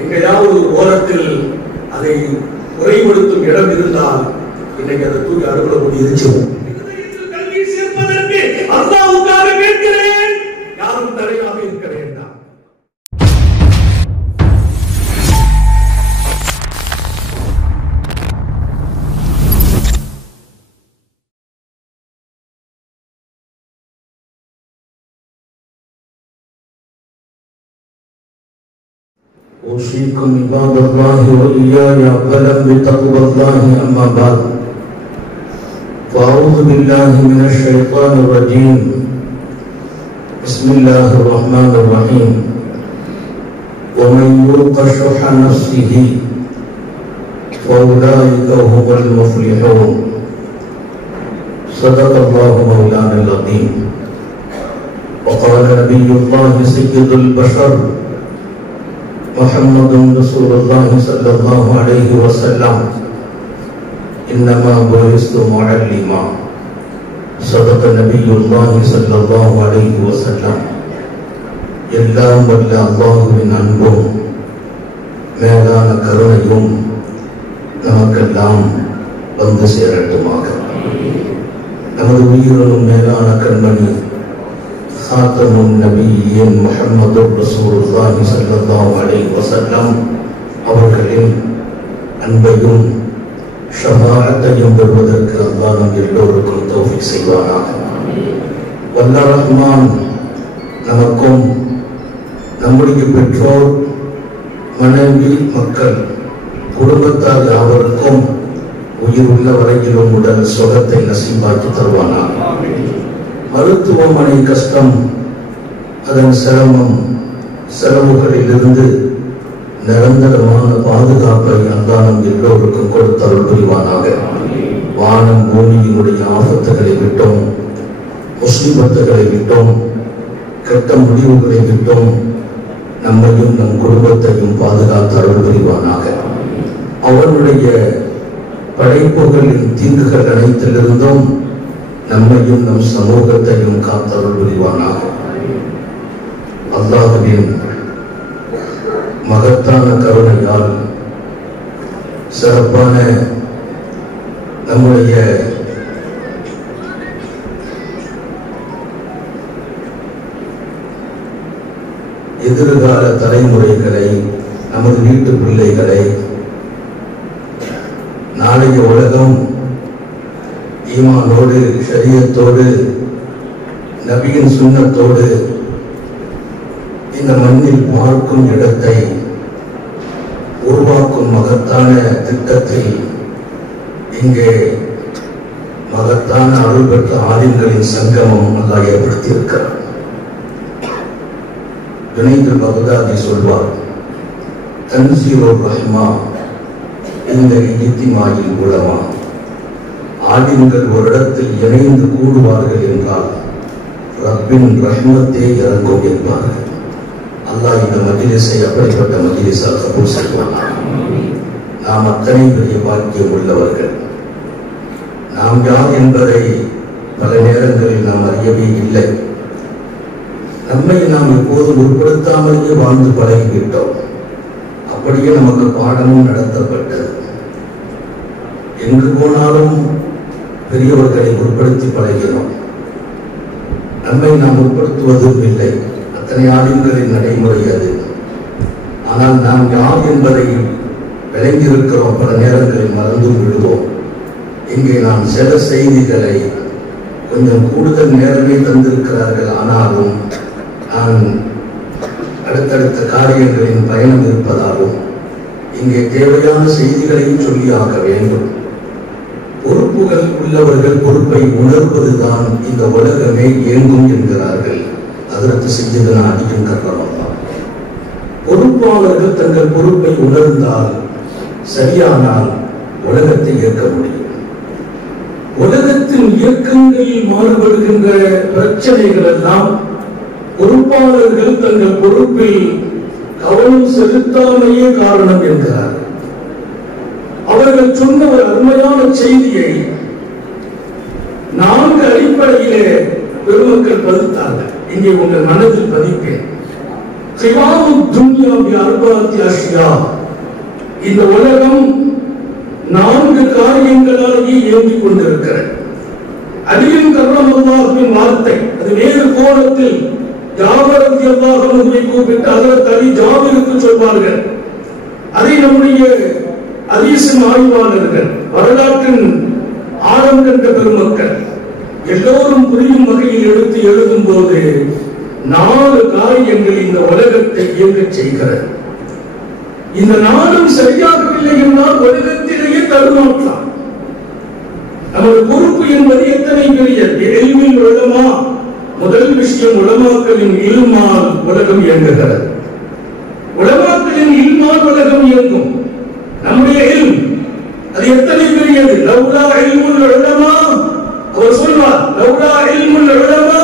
எங்கேயாவது ஓரத்தில் அதை குறைபடுத்தும் இடம் இருந்தால் இன்னைக்கு அதை தூக்கி அறுபட முடியிருச்சு. கல்வி சேர்ப்பதற்கு அல்லாஹ்வுக்காக கேட்கிறேன், யாரும் தடையாக இருக்க வேண்டாம். أوصيكم عباد الله وإياي أولا بتقوى الله أما بعد فأعوذ بالله من الشيطان الرجيم بسم الله الرحمن الرحيم ومن يوق شح نفسه فأولئك هم المفلحون صدق الله مولانا العظيم وقال نبي الله سيد البشر محمد رسول الله صلى الله عليه وسلم إنما بعثت معلما صدق نبي الله صلى الله عليه وسلم எல்லாம் வல்ல அல்லாஹ்வின் அன்பும் மேலான கருணையும் நமக்கெல்லாம் வந்து சேரட்டுமாக. நமது உயிரினும் மேலான கண்மணி خاتم النبيين محمد رسول الله صلى الله عليه وسلم அவர்களின் அன்பையும் ஷஃபாஅத்தையும் பெறுவதற்கு அல்லாஹ் நம் எல்லோருக்கும் தௌஃபீக் செய்வானாக. வல்ல ரஹ்மான் நமக்கும் நம்முடைய பெற்றோர், மனைவி, மக்கள், குடும்பத்தார் யாவருக்கும் உயிர் உள்ள வரையிலும் உடல் சுகத்தை நசீபாக்கி தருவானாக. மருத்துவமனை கஷ்டம், அதன் சிரமம், செலவுகளிலிருந்து நிரந்தரமான பாதுகாப்பை அல்லாஹ் நம் எல்லோருக்கும் கொடுத்தருள் புரிவானாக. வானம் பூமியினுடைய ஆபத்துகளை விட்டோம், முஸ்லிமத்துகளை விட்டோம், கெட்ட முடிவுகளை விட்டோம் நம்மையும் நம் குடும்பத்தையும் பாதுகாத்து அருள் புரிவானாக. அவனுடைய படைப்புகளின் தீங்குகள் அனைத்திலிருந்தும் நம்மையும் நம் சமூகத்தையும் காத்தருள் புரிவானாக. அல்லாஹ்வின் மகத்தான கருணையால் சிறப்பான நம்முடைய எதிர்கால தலைமுறைகளை, நமது வீட்டு பிள்ளைகளை, நாளைய உலகம் ஈமானோடு, ஷரியத்தோடு, நபியின் சுன்னத்தோடு இந்த மண்ணில் பார்க்கும் இடத்தை உருவாக்கும் மகத்தான திட்டத்தில் இங்கே மகத்தான அருள் பெற்ற ஆலிம்களின் சங்கமம் அல்லாஹ் ஏற்படுத்தியிருக்கிறார். ஜுனைத் பக்தாதி சொல்வார், தன்சீருர் ரஹ்மா இந்த இஜ்திமாயில் உலமா, ஆலிம்கள் ஒரு இடத்தில் இணைந்து கூடுவார்கள் என்றால் ரப்பின் ரஹ்மத்தே இறங்கும் என்பார்கள். அல்லாஹ் இந்த மஜ்லிஸை அப்படிப்பட்ட மஜ்லிஸாக கபூல் செய்வானாக. நாம் அத்தனை பெரிய பாக்கியம் உள்ளவர்கள். நாம் யார் என்பதை பல நேரங்களில் நாம் அறியவே இல்லை. நம்மை நாம் எப்போதும் உட்படுத்தாமலேயே வாழ்ந்து பழகிவிட்டோம். அப்படியே நமக்கு பாடமும் நடத்தப்பட்டது. எங்கு போனாலும் பெரியவர்களை உட்படுத்தி பழகிறோம். நம்மை நாம் உட்படுத்துவதும் இல்லை. அத்தனை ஆலிம்களின் நடைமுறை அது. ஆனால் நாம் யார் என்பதை விளங்கியிருக்கிறோம். பல நேரங்களில் மறந்து விடுவோம். இங்கே நாம் சில செய்திகளை கொஞ்சம் கூடுதல் நேரமே தந்திருக்கிறார்கள். ஆனாலும் நான் அடுத்தடுத்த காரியங்களின் பயணம் இருப்பதாலும் இங்கே தேவையான செய்திகளையும் சொல்லி ஆக வேண்டும். பொறுப்புகள் உள்ளவர்கள் பொறுப்பை உணர்வதுதான் இந்த உலகமே இயங்கும் என்கிறார்கள் ஹஜ்ரத் சய்யிதுனா அலியும் கர்ரமல்லாஹ். பொறுப்பாளர்கள் தங்கள் பொறுப்பை உணர்ந்தால், சரியானால் உலகத்தை இயக்க முடியும். உலகத்தின் இயக்கங்களில் மாறுபடுகின்ற பிரச்சனைகள் எல்லாம் பொறுப்பாளர்கள் தங்கள் பொறுப்பில் கவனம் செலுத்தாமையே காரணம் என்கிறார். அவர்கள் சொன்ன ஒரு அருமையான செய்தியை 4 அடிப்படையிலே பெருமக்கள் பதித்தார்கள். இங்கே உங்கள் மனதில் பதிப்பேன். கிவாமு துன்யா பி அர்பாத்தி அஷ்யா. இந்த உலகம் 4 காரியங்களாலேயே இயங்கிக் கொண்டிருக்கிறது. அலியும் கர்ரமல்லாஹுவின் வார்த்தை அது வேறு கோணத்தில் ஜாபர் ரலியல்லாஹு அன்ஹுவை கூப்பிட்டு ஹஜ்ரத் அலி ஜாபிருக்கு சொல்வார்கள். அதை நம்முடைய ஹதீஸின் ஆய்வாளர்கள், வரலாற்றின் ஆழம் கண்ட பெருமக்கள் எல்லோரும் புரியும் வகையில் எடுத்து எழுதும் போது 4 காரியங்கள் இந்த உலகத்தை இயங்கச் செய்கிறது. இந்த 4ம் சரியாகவில்லை என்றால் உலகத்திலேயே தடுமாற்றம். நமது பொறுப்பு என்பது எத்தனை பெரியது. இல்மில் உலமா, முதல் விஷயம் உலமாக்களின் இல்மால் உலகம் இயங்குகிறது. உலமாக்களின் இல்மால் உலகம் இயங்கும். நம்முடைய இல்ம் அது எத்தனை பெரியது. லவ்லா இல்முல் உலமா, அவர் சொல்வார், லவ்லா இல்முல் உலமா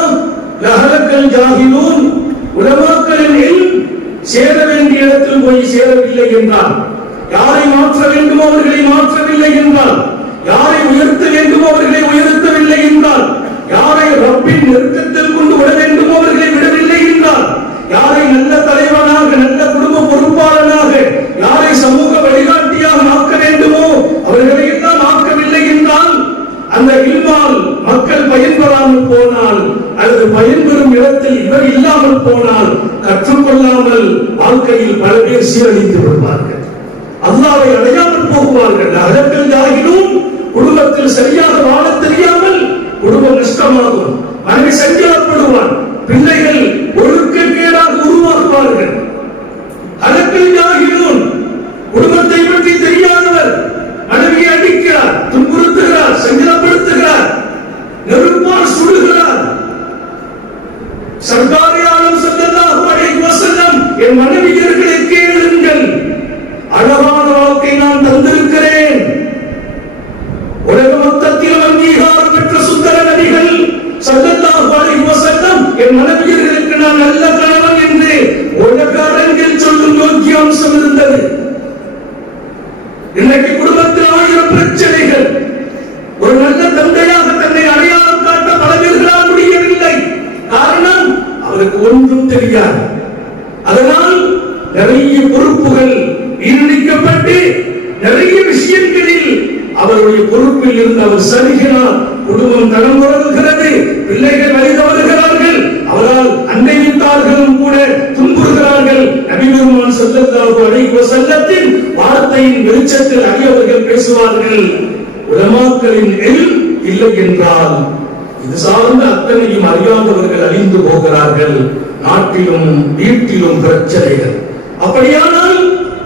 லஹலக்கல் ஜாஹிலூன். உலமாக்களின் இல்ம் சேர வேண்டிய இடத்தில் போய் சேரவில்லை என்றால், யாரை மாற்ற வேண்டுமோ அவர்களை மாற்றவில்லை என்றால், யாரை உயர்த்த வேண்டுமோ அவர்களை உயர்த்தவில்லை என்றால், யாரை ரப்பின் நெருக்கத்தில் கொண்டு விட வேண்டுமோ அவர்களை விடவில்லை என்றால், யாரை நல்ல தலைவனாக நல்ல குடும்ப பொறுப்பாளனாக யாரை சமூக வழிகாட்டியாக ஆக்க வேண்டுமோ அவர்களை எல்லாம் ஆக்கவில்லை என்றால், அந்த இல்மால் மக்கள் பயன்பெறாமல் போனால் அல்லது பயன்பெறும் இடத்தில் இவர் இல்லாமல் போனால் கற்றுக்கொள்ளாமல் வாழ்க்கையில் பல பேர் சீரழித்து விடுவார்கள். அல்லாஹ்வை அடையாமல் போகுவார்கள். அகலக்கல் ஜாஹிலூன், குடும்பத்தில் சரியாக வாழ தெரியாமல் குடும்பம் நஷ்டமாகும். மனைவி சஞ்சலப்படுவான், பிள்ளைகள் ஒழுக்கக்கேடாக உருவாக்குவார்கள். அகலக்கல் ஜாஹிலூன், குடும்பத்தை பற்றி தெரியாதவர் மனைவியை அடிக்கிறார், துன்புறுத்துகிறார், சஞ்சலப்படுத்துகிறார், நெருப்பால் சுடுகிறார். சர்க்காரி ஆலம் ஸல்லல்லாஹு அலைஹி வஸல்லம், என் மனைவியர்களை கேளுங்கள், அழகான வாழ்க்கை நான் தந்திருக்கிறேன். உலக மொத்தத்தில் அங்கீகாரம் பெற்ற சுந்தர நபிகள் ஸல்லல்லாஹு அலைஹி வஸல்லம், என் மனைவியர்களுக்கு நான் நல்ல கணவன் என்று உலக அரங்கில் சொல்லும் யோக்கிய அம்சம் இருந்தது. இன்றைக்கு குடும்பத்தில் 1000 பிரச்சனைகள். ஒரு நல்ல தந்தையாக தன்னை அடையாளம் காட்ட பல பேர்களால் முடியவில்லை. காரணம், அவருக்கு ஒன்றும் தெரியாது. அதனால் நிறைய பொறுப்புகள் ஈடுபட்டு நிறைய விஷயங்களில் அவருடைய பொறுப்பில் இருந்து அவர் சரிகிறார். குடும்பம் தடம் புரளுகிறது, பிள்ளைகள் வழி தவறுகிறார்கள், அவரால் அண்டை வீட்டார்களும் கூட துன்புறுகிறார்கள். நபி பெருமான் ஸல்லல்லாஹு அலைஹி வஸல்லத்தின் வார்த்தையின் வெளிச்சத்தில் அலி அவர்கள் பேசுவார்கள், உலமாக்களின் இல்ம் இல்லை என்றால் இது சார்ந்த அத்தனையும் அறியாதவர்கள் அழிந்து போகிறார்கள். நாட்டிலும் வீட்டிலும் பிரச்சனைகள். அப்படியானால்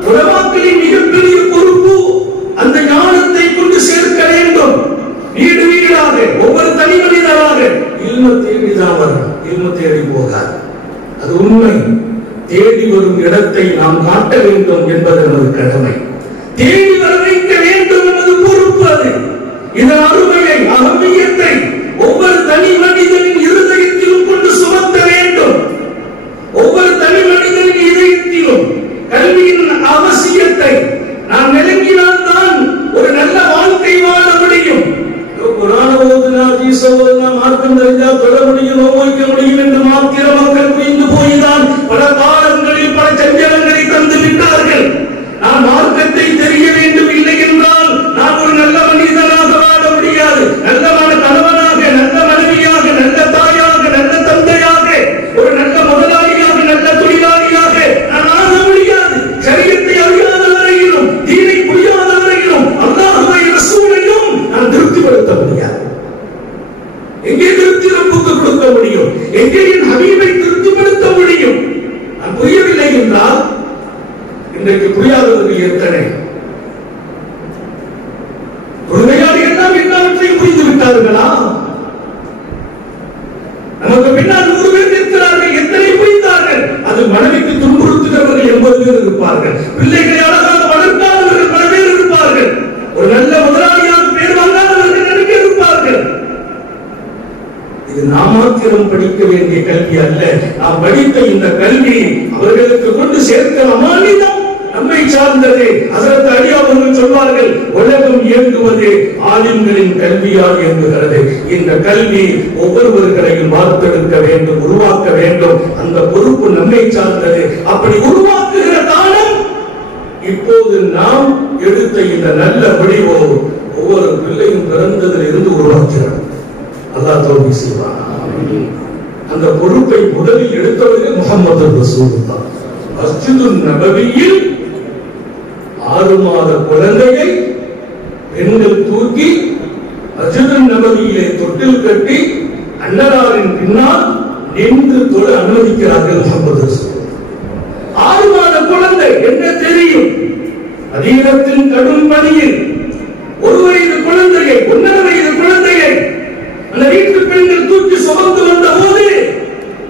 உலமாக்களின் மிகப்பெரிய பொறுப்பு அந்த ஞானத்தை கொண்டு சேர்க்க வேண்டும். வீடு வீடாக, ஒவ்வொரு தனி மனிதராக இல்ம தேடிதான் வரும், இல்ம தேடி போகாது. அது உண்மை. தேடி வரும் இடத்தை நாம் காட்ட வேண்டும் என்பது நமது கடமை. தேடி வர வைக்க வேண்டும் என்பது பொறுப்பு. அது இதன் அருமையை, அகமியத்தை ஒவ்வொரு தனி மனிதனின் இருதயத்திலும் கொண்டு சுமத்த வேண்டும். ஒவ்வொரு தனி மனிதனின் இதயத்திலும் கல்வியின் அவசியத்தை நாம் விளங்கினால் தான் ஒரு நல்ல வாழ்க்கை வாழ முடியும். குர்ஆன் ஓதுனா, ஹதீஸ் ஓதுனா, மார்க்கம் தெரிஞ்சால் தொழ முடியும், நோய்க்க முடியும் என்று மாத்திர மக்கள் புரிந்து போய்தான் பல காலங்களில் பல சஞ்சலங்களை தந்து விட்டார்கள். நான் மார்க்கத்தை தெரிய வேண்டும், இல்லை என்றால் நான் ஒரு நல்ல மனிதனாக வாழ முடியாது. நல்லமான கணவனாக, நல்ல மனைவியாக, நல்ல தாயாக, நல்ல தந்தையாக, ஒரு நல்ல முதலாளியாக, நல்ல தொழிலாளியாக நான் ஆக முடியாது. சரியத்தை அறியாத வரையிலும், தீனை புரியாத வரையிலும், அல்லாஹ்வை ரசூலையும் நான் திருப்திப்படுத்த முடியாது. எங்கே திருப்தி ரப்புக்கு கொடுக்க முடியும்? எங்கே என் ஹபீபை திருப்திப்படுத்த முடியும்? நான் புரியவில்லை என்றால் இன்றைக்கு புரியாதவர்கள் எத்தனை உண்மையாளர்கள் எல்லாம் எல்லாவற்றையும் புரிந்து விட்டார்களா? நமக்கு பின்னால் 100 பேர் இருக்கிறார்கள், எத்தனை புரிந்தார்கள்? அது மனைவிக்கு துன்புறுத்துகிறவர்கள் 80 பேர் இருப்பார்கள். பிள்ளைகளை அழகாக வளர்க்காதவர்கள் பல பேர் இருப்பார்கள். ஒரு நல்ல முதலாளியாக பேர் வாங்காதவர்கள் நிறைய இருப்பார்கள். இது நாம் மாத்திரம் படிக்க வேண்டிய கல்வி அல்ல. நாம் படித்த இந்த கல்வி அவர்களுக்கு கொண்டு சேர்க்கிற அமானிதம் நம்மை சார்ந்தது. ஹஜ்ரத் அலி அவர்கள் சொல்வார்கள், உலகம் இயங்குவது ஆலிம்களின் கல்வியால் இயங்குகிறது. இந்த கல்வி ஒவ்வொருவர்களையும் வார்த்தெடுக்க வேண்டும், உருவாக்க வேண்டும். அந்த பொறுப்பு நம்மை சார்ந்தது. அப்படி உருவாக்குகிற காலம் இப்போது நாம் எடுத்த இந்த நல்ல வடிவோ ஒவ்வொரு பிள்ளையும் பிறந்ததில் இருந்து உருவாக்கிறார். அல்லாஹ் தௌஃபீக் செய்வான். அந்த பொறுப்பை முதலில் எடுத்தவர்கள் முஹம்மது ரசூலுல்லாஹ். மஸ்ஜிதுன் நபவியில் 6 மாத குழந்தையை பெண்கள் தூக்கி மஸ்ஜிதுன் நபவியிலே தொட்டில் கட்டி அன்னலாரின் பின்னால் நின்று தொழ அனுமதிக்கிறார்கள் முஹம்மது ரசூலுல்லாஹ். 6 மாத குழந்தை என்ன தெரியும்? மதீனத்தின் கடும் பனியில் 1 வயது குழந்தையை 1.5 வயது குழந்தையை அந்த வீட்டு பெண்கள் தூக்கி சுமந்து வந்த போது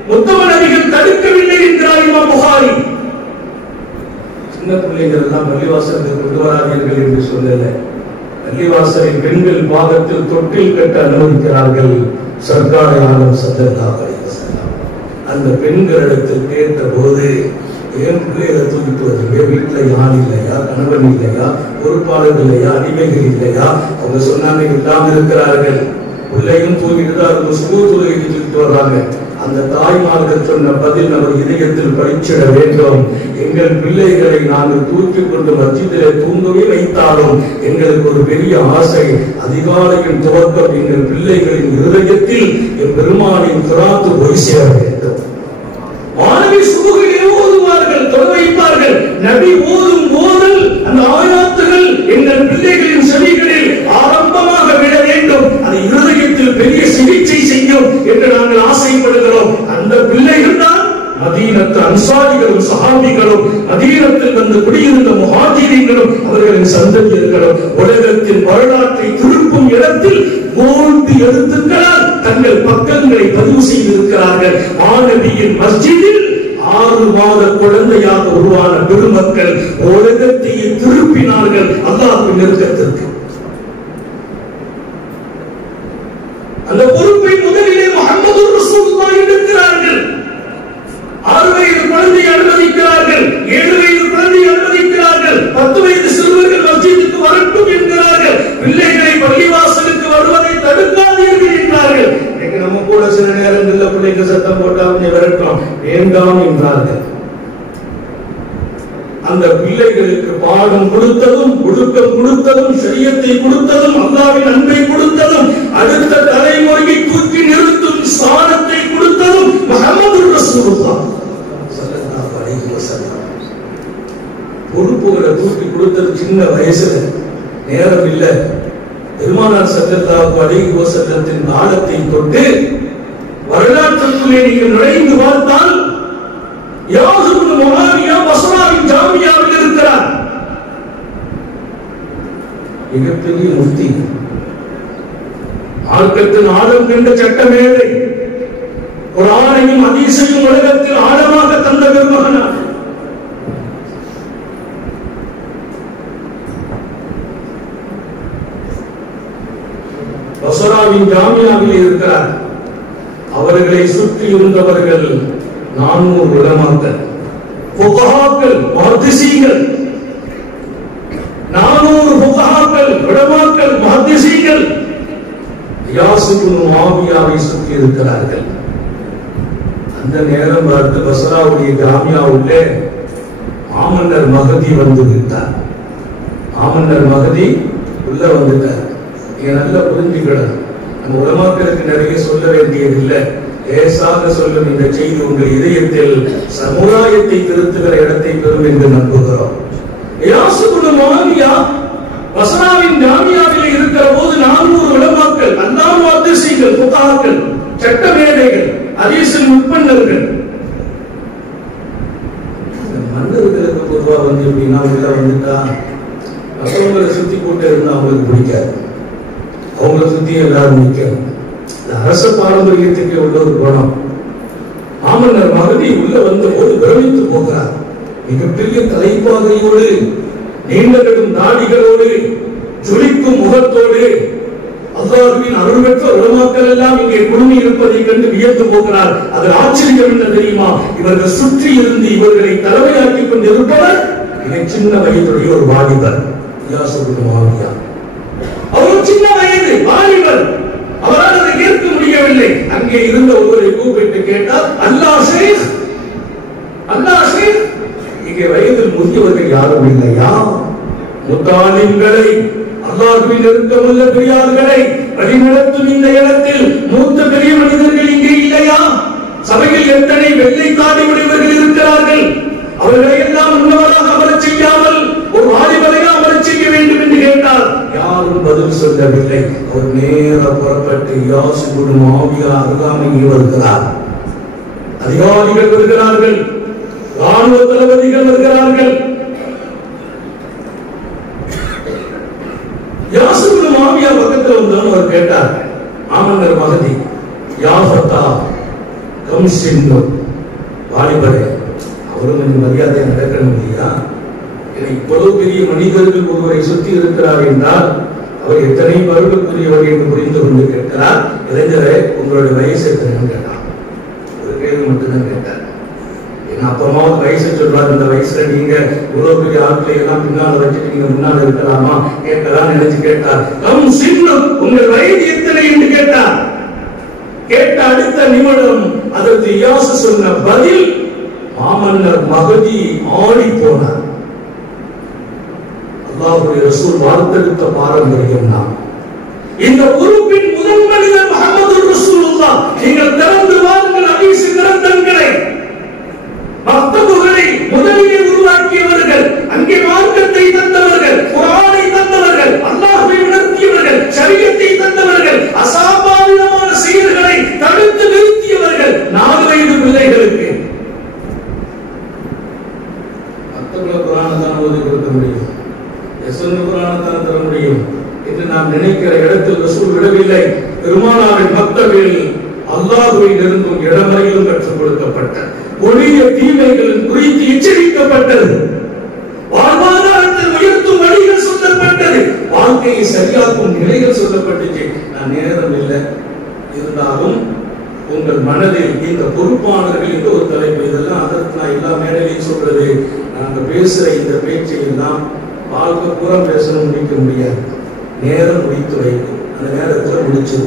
முத்தம நபிகள் தடுக்கவில்லை என்கிறார் இமாம் புகாரி. சின்ன பிள்ளைகள் எல்லாம் பள்ளிவாசலுக்கு கொண்டு வராதீர்கள் என்று சொல்லல. பள்ளிவாசலில் பெண்கள் பாதத்தில் தொட்டில் கட்ட அனுமதிக்கிறார்கள். சர்க்கார் ஆலம் ஸல்லல்லாஹு அலைஹி வஸல்லம் அந்த பெண்களிடத்தில் கேட்ட போது, ஏன் பிள்ளைகளை தூக்கிட்டு வரீங்க? வீட்டுல யார் இல்லையா, கணவன் இல்லையா, பொறுப்பாளர் இல்லையா, அடிமைகள் இல்லையா? அவங்க சொன்னாங்க, இல்லாமல் இருக்கிறார்கள். பிள்ளையும் தூக்கிட்டு தான் இருக்கும், ஸ்கூல் தூக்கிட்டு தூக்கிட்டு வர்றாங்க. அந்த தாய்மார்கள் சொன்ன பதில் நம்ம இதயத்தில் பயிற்சிட வேண்டும். எங்கள் பிள்ளைகளை நாங்கள் தூக்கி கொண்டு மஸ்ஜிதிலே தூங்கவே வைத்தாலும் எங்களுக்கு ஒரு பெரிய ஆசை, அதிகாலையின் துவக்கம் எங்கள் பிள்ளைகளின் இருதயத்தில் என் பெருமானின் குராத்து போய் சேர வேண்டும். மாணவி சுபுகிலே ஓதுவார்கள், தொழ வைப்பார்கள். நபி ஓதும் ஓதல், அந்த ஆயாத்துகள் எங்கள் பிள்ளைகளின் செவிகளில் ஆரம்பமாக விட வேண்டும். அது இருதயத்தில் பெரிய சிகிச்சை செய்யும் என்று நாங்கள் ஆசைப்படுகிறோம். அந்த பிள்ளைகள் தான் மதீனத்து அன்சாரிகளும் சஹாபிகளும், மதீனத்தில் வந்து குடியிருந்த முஹாஜிரீன்களும் அவர்களின் சந்ததியர்களும். உலகத்தின் வரலாற்றை திருப்பும் இடத்தில் 3 எழுத்துக்களால் தங்கள் பக்கங்களை பதிவு செய்திருக்கிறார்கள். மாணவியின் மஸ்ஜிதில் 6 மாத குழந்தையாக உருவான பெருமக்கள் உலகத்தையே திருப்பினார்கள் அல்லாஹ்வின் நெருக்கத்திற்கு. அந்த பொறுப்பை முதலிலே முஹம்மது ரசூலுல்லாஹ் எடுக்கிறார்கள். 6 வயது குழந்தையை அனுமதிக்கிறார்கள், 7 வயது குழந்தையை அனுமதிக்கிறார்கள், 10 வயது சிறுவர்கள் மஸ்ஜிதுக்கு வரட்டும் என்கிறார்கள். பிள்ளைகளை பள்ளிவாசலுக்கு வருவதை தடுக்காதீர்கள் என்றார்கள். நம்ம கூட சில நேரங்களில் பிள்ளைக்கு சத்தம் போட்டால் வரட்டும் வேண்டாம் என்றார்கள். அந்த பிள்ளைகளுக்கு பாடம் கொடுத்ததும், ஒழுக்கம் கொடுத்ததும், ஷரியத்தை கொடுத்ததும், அல்லாஹ்வின் அன்பை கொடுத்ததும், அடுத்த தலைமுறையை தூக்கி நிறுத்தும் ஸ்தானத்தை கொடுத்ததும் முஹம்மது ரசூலுல்லாஹ் ஸல்லல்லாஹு அலைஹி வஸல்லம். பொறுப்புகளை தூக்கி கொடுத்தது சின்ன வயசுல, நேரம் இல்ல. பெருமானார் ஸல்லல்லாஹு அலைஹி வஸல்லத்தின் காலத்தை தொட்டு வரலாற்றுக்குள்ளே நீங்கள் நுழைந்து பார்த்தால் யாசுபுல் முஆவியா பஸ்ராவின் ஜாமியாவில் இருக்கிறார். மிகப்பெரிய முஃப்தி, மார்க்கத்தின் ஆழம் கண்ட சட்டமேதை, குர்ஆனையும் ஹதீஸையும் உலகத்தில் ஆழமாக தந்த பெருமகனார். பஸ்ராவின் ஜாமியாவில் இருக்கிறார். அவர்களை சுற்றி இருந்தவர்கள் 400 உலமாக்கள், ஃபுகஹாக்கள், முஹத்திஸீன்கள். 400 ஃபுகஹாக்கள், உலமாக்கள், முஹத்திஸீன்கள் யாசுபுல் முஆவியாவை சுற்றி இருக்கிறார்கள். அந்த நேரம் பார்த்து பஸ்ராவுடைய ஜாமியாவுள்ளே மாமன்னர் மஹதி வந்து விட்டார். மாமன்னர் மஹதி உள்ள வந்துட்டார். நீங்க நல்லா புரிஞ்சுக்கணும், நம்ம உலமாக்களுக்கு நிறைய சொல்ல வேண்டியதில்லை, லேசாக சொல்லும் இந்த செய்தி உங்கள் இதயத்தில் சமுதாயத்தை திருத்துகிற இடத்தை பெறும் என்று நம்புகிறோம். யாசுபுல் முஆவியா பஸ்ராவின் ஜாமியாவில் இருக்கிற போது 400 உலமாக்கள், அல்லாஹ் முஹத்திஸீன்கள், ஃபுகஹாக்கள், சட்ட மேதைகள், ஹதீஸில் முற்பன்னர்கள். மன்னர்களுக்கு பொதுவா வந்து எப்படின்னா உள்ள வந்துட்டா மற்றவங்களை சுத்தி போட்டு இருந்தா அவங்களுக்கு பிடிக்காது, அவங்களை சுத்தி எல்லாரும் நிற்கணும். அரச பாரம்பரியத்துக்கு உள்ள ஒரு குணம். மாமன்னர் மகதி உள்ள வந்த போது பிரமித்து போகிறார். மிகப்பெரிய தலைப்பாகையோடு, நீண்ட நெடும் தாடிகளோடு, ஜொலிக்கும் முகத்தோடு, அல்லாஹ்வின் அருள் பெற்ற உலமாக்கள் எல்லாம் இங்கே குழுமி இருப்பதை கண்டு வியந்து போகிறார். அது ஆச்சரியம் என்ன தெரியுமா? இவர்கள் சுற்றி இருந்து இவர்களை தலைமையாக்கிக் கொண்டிருப்பவர் மிக சின்ன வயதுடைய ஒரு வாலிபர். இயாஸ் இப்னு முஆவியா. அவர் சின்ன வயது வாலிபர், அவரால் அதை ஏற்க முடியவில்லை. அங்கே இருந்த ஒருவரை கூப்பிட்டு கேட்டார், அல்லாஹ் ஷேக், அல்லாஹ் ஷேக், இங்கே வயதில் முதியவர்கள் யாரும் இல்லையா? முத்தாலிம்களை, அல்லாஹ்வின் நெருக்கமுள்ள பெரியார்களை வழிநடத்தும் இந்த இடத்தில் மூத்த பெரிய மனிதர்கள் இங்கே இல்லையா? சபையில் எத்தனை வெள்ளை தாடி உடையவர்கள் இருக்கிறார்கள். அவர்களை எல்லாம் முன்னவராக அமரச் செய்யாமல் ஒரு வாலிபரை அமரச் செய்ய வேண்டும் என்று கேட்டார். யாரும் பதில் சொல்லவில்லை. அவர் நேர புறப்பட்டு இயாஸ் இப்னு முஆவியா அருகாமையில் வருகிறார். அதிகாரிகள் வருகிறார்கள், ராணுவ தளபதிகள் வருகிறார்கள். இயாஸ் இப்னு முஆவியா பக்கத்தில் வந்தவன் அவர் கேட்டார், ஆமன்னர் மகதி யா ஃபத்தா கம் சின்னு, வாலிபரே, அவரும் கொஞ்சம் மரியாதை நடக்கணும் இல்லையா? இவ்வளவு பெரிய மனிதர்கள் ஒருவரை சுற்றி இருக்கிறார் என்றால் அவர் எத்தனை பருவக்குரியவர் என்று புரிந்து கொண்டு கேட்கிறார். இளைஞரே, உங்களுடைய வயசு எத்தனைன்னு கேட்டார். ஒரு கேள்வி மட்டும்தான் கேட்டார். ஏன்னா அப்புறமாவது வயசை சொல்றாரு. இந்த வயசுல நீங்க இவ்வளவு பெரிய ஆட்களை எல்லாம் பின்னால் வச்சுட்டு நீங்க முன்னால் இருக்கலாமா கேட்கலாம் நினைச்சு கேட்டார். கம் சின்னு, உங்கள் வயது எத்தனை என்று கேட்டார். கேட்ட அடுத்த நிமிடம் அதற்கு இயாஸ் சொன்ன பதில் மாமன்னர் மகதி ஆடி போனார். அல்லாஹ்வுடைய ரசூல் வார்த்தெடுத்த பாரம்பரியம் நாம். இந்த உறுப்பின் முதல் மனிதர் முஹம்மது ரசூலுல்லாஹ். நீங்கள் திறந்து வாருங்கள் ஹதீஸ் கிரந்தங்களை, மக்தபுகளை முதலிலே உருவாக்கியவர்கள், அங்கே மார்க்கத்தை தந்தவர்கள், குர்ஆனை தந்தவர்கள், அல்லாஹ்வை உணர்த்தியவர்கள், ஷரியத்தை தந்தவர்கள், அசாபாவிதமான செயல்களை தடுத்து நிறுத்தியவர்கள் 4 வயது பிள்ளைகளுக்கு. குர்ஆனை தான் ஓதி கொடுக்க முடியும், குர்ஆனை தான் தர முடியும் என்று நாம் நினைக்கிற இடத்தில் ரசூல் விடவில்லை. பெருமானாரின் மக்தபில் அல்லாஹ்வை நெருங்கும் இடமறையிலும் கற்றுக் கொடுக்கப்பட்ட ஒளிய தீமைகளின் குறித்து எச்சரிக்கப்பட்டது. வாழ்வாதாரத்தை உயர்த்தும் வழிகள் சொல்லப்பட்டது. வாழ்க்கையை சரியாக்கும் நிலைகள் சொல்லப்பட்டுச்சு. நான் நேரம் இல்லை, இருந்தாலும் உங்கள் மனதில் இந்த பொறுப்பாளர்கள் இந்த ஒரு தலைப்பு, இதெல்லாம் அதற்கு நான் எல்லா மேடையிலையும் சொல்றது, நாங்க பேசுற இந்த பேச்சை எல்லாம் வாழ்க்கை பூரா பேசணும், முடிக்க முடியாது. நேரம் முடித்து வைக்கும், அந்த நேரத்தில் முடிச்சு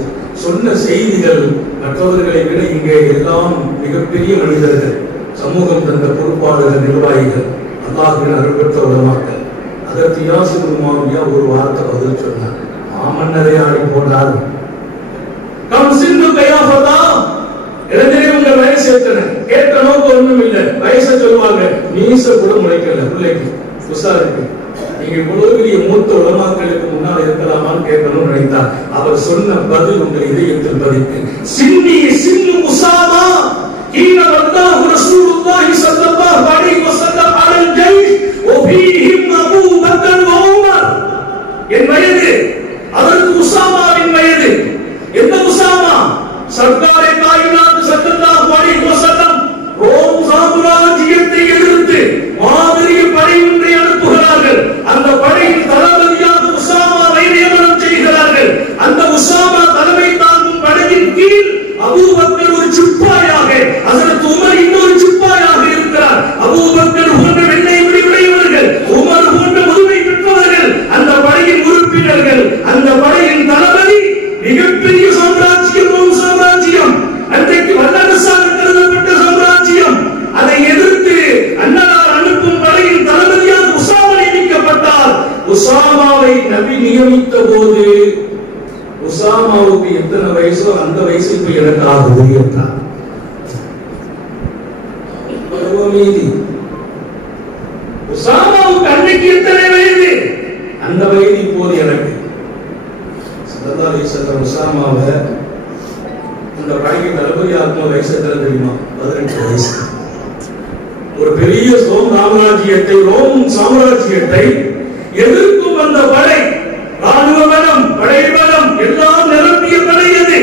சொன்ன செய்திகள் மற்றவர்களை விட இங்கே எல்லாம் மிகப்பெரிய மனிதர்கள், சமூகம் தந்த பொறுப்பாளர்கள், நிர்வாகிகள், அல்லாஹ்வின் அருள் பெற்ற உலமாக்கள். அதற்கு இயாஸ் இப்னு முஆவியா ஒரு வார்த்தை பதில் சொன்னார். மாமன்னரை ஆடி போனார். கம் சின்னு கயாஃபதா, இளைஞரே உங்கள் வயசு எத்தனை? கேட்ட நோக்கம் ஒண்ணும் இல்லை, வயசை சொல்லுவாங்க. மீச கூட முளைக்கல பிள்ளைக்கு, உசாருக்கு. நீங்க இவ்வளவு பெரிய மூத்த உலமாக்களுக்கு முன்னால் இருக்கலாமான்னு கேட்கணும்னு நினைத்தார். அவர் சொன்ன பதில் உங்கள் இதயத்தில் பதித்து, சின்னி சின்னு உசாமா ஹீன வல்லாஹு ரசூலுல்லாஹி ஸல்லல்லாஹு அலைஹி வஸல்லம் அலல் ஜைஷ் வஃபீஹிம் அபூ பக்கர் வ உமர். என் வயது அதற்கு உசாமாவின் வயது. எந்த உசாமா? சர்தாரே காயினாத் ஸல்லல்லாஹு அலைஹி வஸல்லம் ரோம் சாம்ராஜ்யத்தை எதிர்த்து மாபெரிய படை ஒன்றை அனுப்புகிறார்கள். அந்த படையின் தளபதியாக உசாமாவை நியமனம் செய்கிறார்கள். அந்த உசாமா தலைமை தாங்கும் படையின் கீழ் அபூபக்கர் ஒரு சிப்பாயாக, ஹஜ்ரத் உமர் இன்னொரு சிப்பாயாக இருக்கிறார். அபூபக்கர் போன்ற வெள்ளை முடி உடையவர்கள், உமர் போன்ற முதுமை பெற்றவர்கள் அந்த படையின் உறுப்பினர்கள். அந்த படையின் தளபதி மிகப்பெரிய சாம்ராஜ்யம், ரோம் சாம்ராஜ்யம், அன்றைக்கு வல்லரசாக கருதப்பட்ட சாம்ராஜ்யம். அதை எதிர்த்து அன்னார் அனுப்பும் படையின் தளபதியாக உசாமா நியமிக்கப்பட்டார். உசாமாவை நபி நியமித்த போது உசாமாவுக்கு எத்தனை வயசோ அந்த வயசுக்கு எனக்காக உயர்த்தார். உசாமாவுக்கு அன்னைக்கு எத்தனை வயது, அந்த வயது இப்போது எனக்கு. ஸல்லல்லாஹு அலைஹி வஸல்லம் உசாமாவை அந்த படைக்கு தளபதி ஆக்கும் வயசு எத்தனை தெரியுமா? 18 வயசு. ஒரு பெரிய ரோம் சாம்ராஜ்யத்தை எதிர்க்கும் அந்த படை, ராணுவ பலம், படை பலம் எல்லாம் நிரம்பிய படை அது.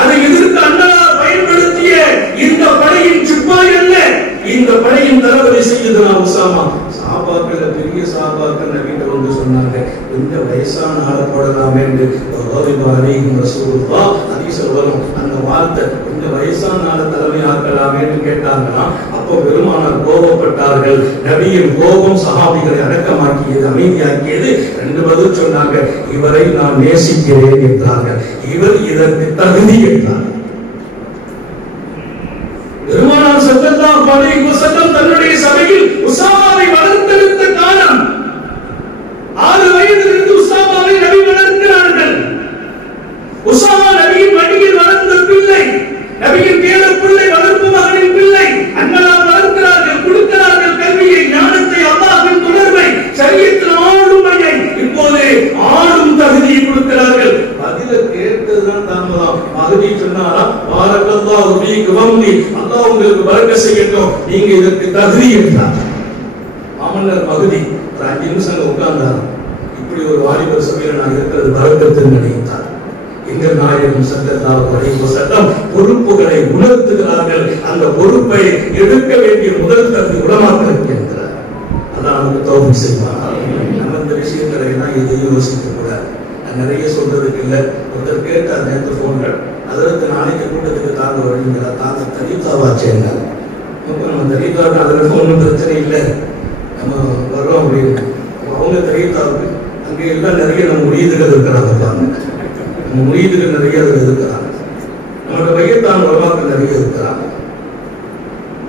அதை எதிர்த்து அண்ணார் பயன்படுத்திய இந்த படையின் சிப்பாய் அல்ல, இந்த படையின் தளபதி செய்தனா உசாமா. சாபாக்கள், பெரிய சாபாக்கள் நபிட்ட வந்து சொன்னாங்க, இந்த வயசான ஆளை போடலாமே என்று ரசூலுல்லாஹ் ஹதீஸ்ல வரும் அந்த வார்த்தை, இந்த வயசான ஆளை தலைமை ஆக்கலாமே என்று கேட்டாங்கன்னா, அப்ப அப்போ பெருமானார் கோபப்பட்டார்கள். நபியின் கோபம் சஹாபிகளை அடக்கமாக்கியது, அமைதியாக்கியது. 2 பதில் சொன்னாங்க. இவரை நான் நேசிக்கிறேன் என்றார்கள். இவர் இதற்கு தகுதி என்றார். பெருமானார் ஸல்லல்லாஹு அலைஹி வஸல்லம் தன்னுடைய சபையில் உஸாமாவை வளர்த்தெடுத்த காலம். 6 வயதிலிருந்து உஸாமாவை நபி வளர்க்கிறார்கள். உஸாமா நபியின் மடியில் வளர்ந்த பிள்ளை, நபியின் பேர பிள்ளை, வளர்ப்பு மகனின் பிள்ளை. அண்ணலார் வளர்க்கிறார்கள், கொடுக்கிறார்கள் கல்வியை, ஞானத்தை, அல்லாஹ்வின் தொடர்பை, ஷரியத்தில் ஆளுமையை, இப்போது ஆளும் தகுதியை கொடுக்கிறார்கள். பதில கேட்டதுதான் தாமதம். மகதி சொன்னாரா, பாரக்கல்லாஹு ஃபீக வம்னி, அல்லாஹ் உங்களுக்கு பரக்கத் செய்யட்டும், நீங்க இதற்கு தகுதி என்றார். மாமன்னர் மகதி ஒரு 5 நிமிஷம் உட்கார்ந்தார். இப்படி ஒரு வாலிபர் சபையில் நான் இருக்கிறது பரக்கத்துன்னு நினைத்தார். எங்கள் நாயகம் ஸல்லல்லாஹு அலைஹி வஸல்லம் பொறுப்புகளை உணர்த்துகிறார்கள். அந்த பொறுப்பை எடுக்க வேண்டிய முதல் தகுதி உலமாக்களுக்கு என்கிறார். அல்லாஹ் நமக்கு தௌஃபீக் செய்வார். நம்ம இந்த விஷயங்களை எல்லாம் எதையும் யோசிக்க கூடாது. நிறைய சொல்றதுக்கு இல்லை. ஒருத்தர் கேட்டார் நேற்று போன்கள், அதற்கு நாளைக்கு கூட்டத்துக்கு தாங்க வருவீங்களா, தாங்க தரீக்காவாச்சேங்க. நம்ம தரீக்காவுக்கு அதற்கு ஒன்றும் பிரச்சனை இல்லை, நம்ம வர்றோம் அப்படின்னு. அவங்க தரீக்காவுக்கு அங்கே எல்லாம் நிறைய நம்ம முறியீடுகள் இருக்கிறாங்க. நம்ம முறியீடுகள் நிறைய அதில் இருக்கிறாங்க. நம்மளோட மையத்தான் உலமாக்கள் நிறைய இருக்கிறாங்க.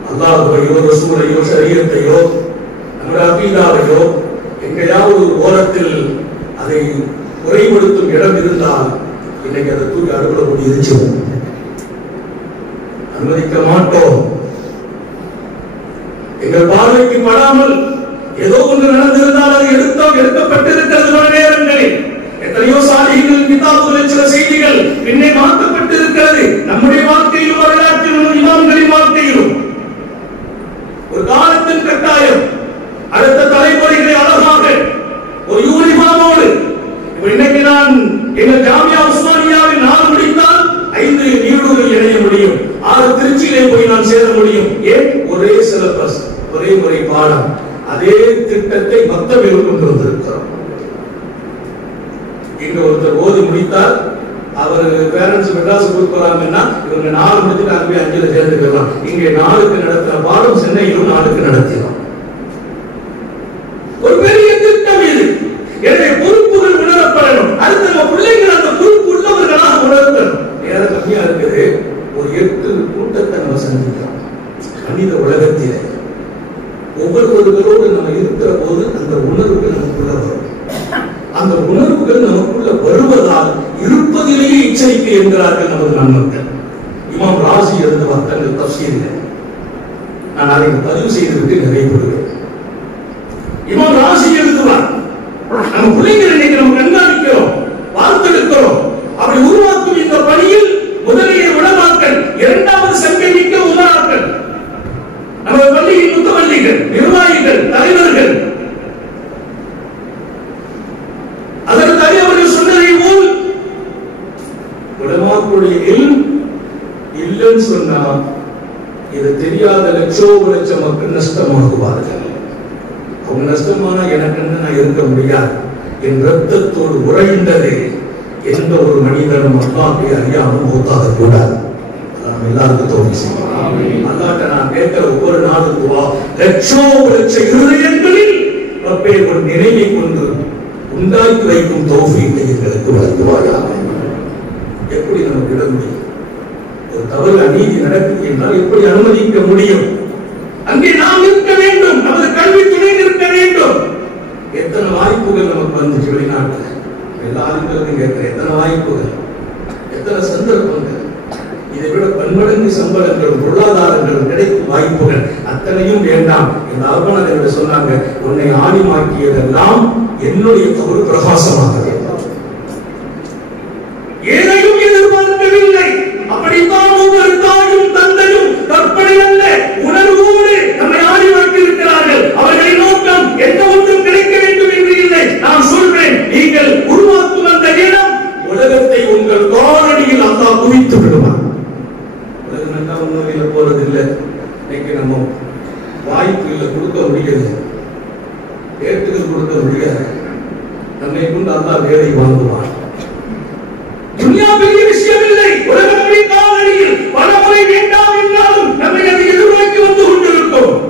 அல்லாஹ்வையோ ரசூலையோ ஷரியத்தையோ நம்முடைய அகீதாவையோ எங்கேயாவது ஒரு ஓரத்தில் அதை குறைபடுத்தும் இடம் இருந்தால் இன்னைக்கு அதை தூக்கி அடுப்புல போட்டு எரிச்சிடும். அனுமதிக்க மாட்டோம். எங்கள் பார்வைக்கு படாமல் ஏதோ ஒன்று நடந்திருந்தால் அது எடுக்கப்பட்டிருக்கிறது. பல நேரங்களில் எத்தனையோ சாலிஹீன்கள் கிதாபுகளில் சில செய்திகள் பின்னே மாற்றப்பட்டிருக்கிறது. நம்முடைய வாழ்க்கையிலும் வரலாற்றிலும் இமாம்களின் வாழ்க்கையிலும் ஒரு காலத்தின் கட்டாயம் அடுத்த தலைமுறைகளை அழகாக ஒரு யூனிஃபார்மோடு. இன்னைக்கு நான் எங்கள் ஜாமியா உஸ்மானியாவில் 4 முடித்தால் 5 நீடூரில் இணைய முடியும், 6 திருச்சியிலே போய் நான் சேர முடியும். ஏன்? ஒரே சிலபஸ், ஒரே முறை பாடம், அதே திட்டத்தை மொத்தத்தில் கொண்டு வந்திருக்கிறோம். இங்க ஒருத்தர் ஓதி முடித்தால் அவர் பேரண்ட்ஸ் மெட்ராஸ் போறாங்கன்னா இவங்க 4 முடிச்சுட்டு அங்கே 5ல சேர்ந்துக்கலாம். இங்கே 4க்கு நடத்துற பாடம் சென்னையிலும் 4க்கு நடத்தினோம். ஒரு பெரிய திட்டம் இது. எனவே பொறுப்புகள் உணரப்படணும். அடுத்த நம்ம பிள்ளைகள் அந்த பொறுப்பு உள்ளவர்களாக உணர்த்தணும். நேரம் கம்மியா இருக்குது. ஒரு 8 கூட்டத்தை நம்ம சந்திக்கிறோம். மனித உலகத்திலே ஒவ்வொருவர்களோடு நம்ம இருக்கிற போது அந்த உணர்வுகள் நமக்குள்ள வரும். அந்த உணர்வுகள் நமக்குள்ள வருவதால் இருப்பதிலேயே எச்சரிக்கை என்கிறார்கள் நமது நண்பர்கள். இமாம் ராசி எழுதுவார் தங்கள் தஃசீரில். நான் அதை பதிவு செய்துவிட்டு நிறைவேறுவேன். இமாம் ராசி எழுதுவார், நம்ம பிள்ளைகளை இன்னைக்கு நம்ம கண்காணிக்கிறோம், வார்த்தெடுக்கிறோம். அப்படி உருவாக்கும் இந்த பணியில் முதலிய உலமாக்கள், 2வது சங்கை மிக்க உமராக்கள், நம்ம பள்ளியின் முத்தவல்லிகள், நிர்வாகிகள், தலைவர்கள். அதற்கு அவர்கள் சொன்னதை போல் உலமாக்களுடைய இல்லைன்னு சொன்னா இது தெரியாத லட்ச மக்கள் நஷ்டமாகுவார்கள். அவங்க நஷ்டமானா எனக்கு நான் இருக்க முடியாது. என் ரத்தத்தோடு உறைந்தது எந்த ஒரு மனிதனும் அல்லாஹ்வை அறியாமல் மௌத்தாக கூடாது. நாம் எல்லாருக்கும் தௌஃபீக் செய்வோம். அல்லாஹ்ட்ட நான் கேட்கிற ஒவ்வொரு நாளும் துஆ, லட்ச இருதயங்களில் ரப்பே ஒரு நினைவை கொண்டு உண்டாக்கி வைக்கும் தௌஃபீக்கை எங்களுக்கு வழங்குவாயாக. எப்படி நமக்கு விட முடியும்? ஒரு தவறு அநீதி நடக்குது என்றால் எப்படி அனுமதிக்க முடியும்? அங்கே நாம் இருக்க வேண்டும், நமது கல்வி துணை இருக்க வேண்டும். எத்தனை வாய்ப்புகள் நமக்கு வந்துச்சு வெளிநாட்டுல. எல்லாருக்கும் கேட்கிற எத்தனை வாய்ப்புகள், எத்தனை சந்தர்ப்பங்கள். இதை விட பன்மடங்கு சம்பளங்களும் பொருளாதாரங்களும் கிடைக்கும் வாய்ப்புகள் அத்தனையும் வேண்டாம். என் ஆர்வலர்கள் சொன்னாங்க, உன்னை ஆணிமாக்கியதெல்லாம் என்னுடைய தவறு பிரகாசமாக வேண்டும். ஏதையும் எதிர்பார்க்கவில்லை. அப்படித்தான் ஒவ்வொரு தாயும் தந்தையும் கற்பனை அல்ல உணர்வோடு நம்மை ஆணிமாக்கி இருக்கிறார்கள். அவர்களின் நோக்கம் எந்த ஒன்றும் கிடைக்க வேண்டும் என்று இல்லை. நான் சொல்றேன், நீங்கள் உருவாக்கும் அந்த இடம் உலகத்தை உங்கள் காலடியில் அல்லாஹ் குவித்து விடுவார். உலகம் நல்லா உண்மையில போறதில்லை. இன்னைக்கு நம்ம வாய்ப்பு இல்லை, கொடுக்க முடியாது, ஏற்றுகள் கொடுக்க முடியாது. நம்மை கொண்டு அல்லாஹ் வேலை வாங்குவார். துன்யா பெரிய விஷயம் இல்லை. உலகத்தின் காலடியில் பல முறை வேண்டாம் என்றாலும் நம்மை அதை எதிர்நோக்கி வந்து கொண்டிருக்கும். இருக்கும்.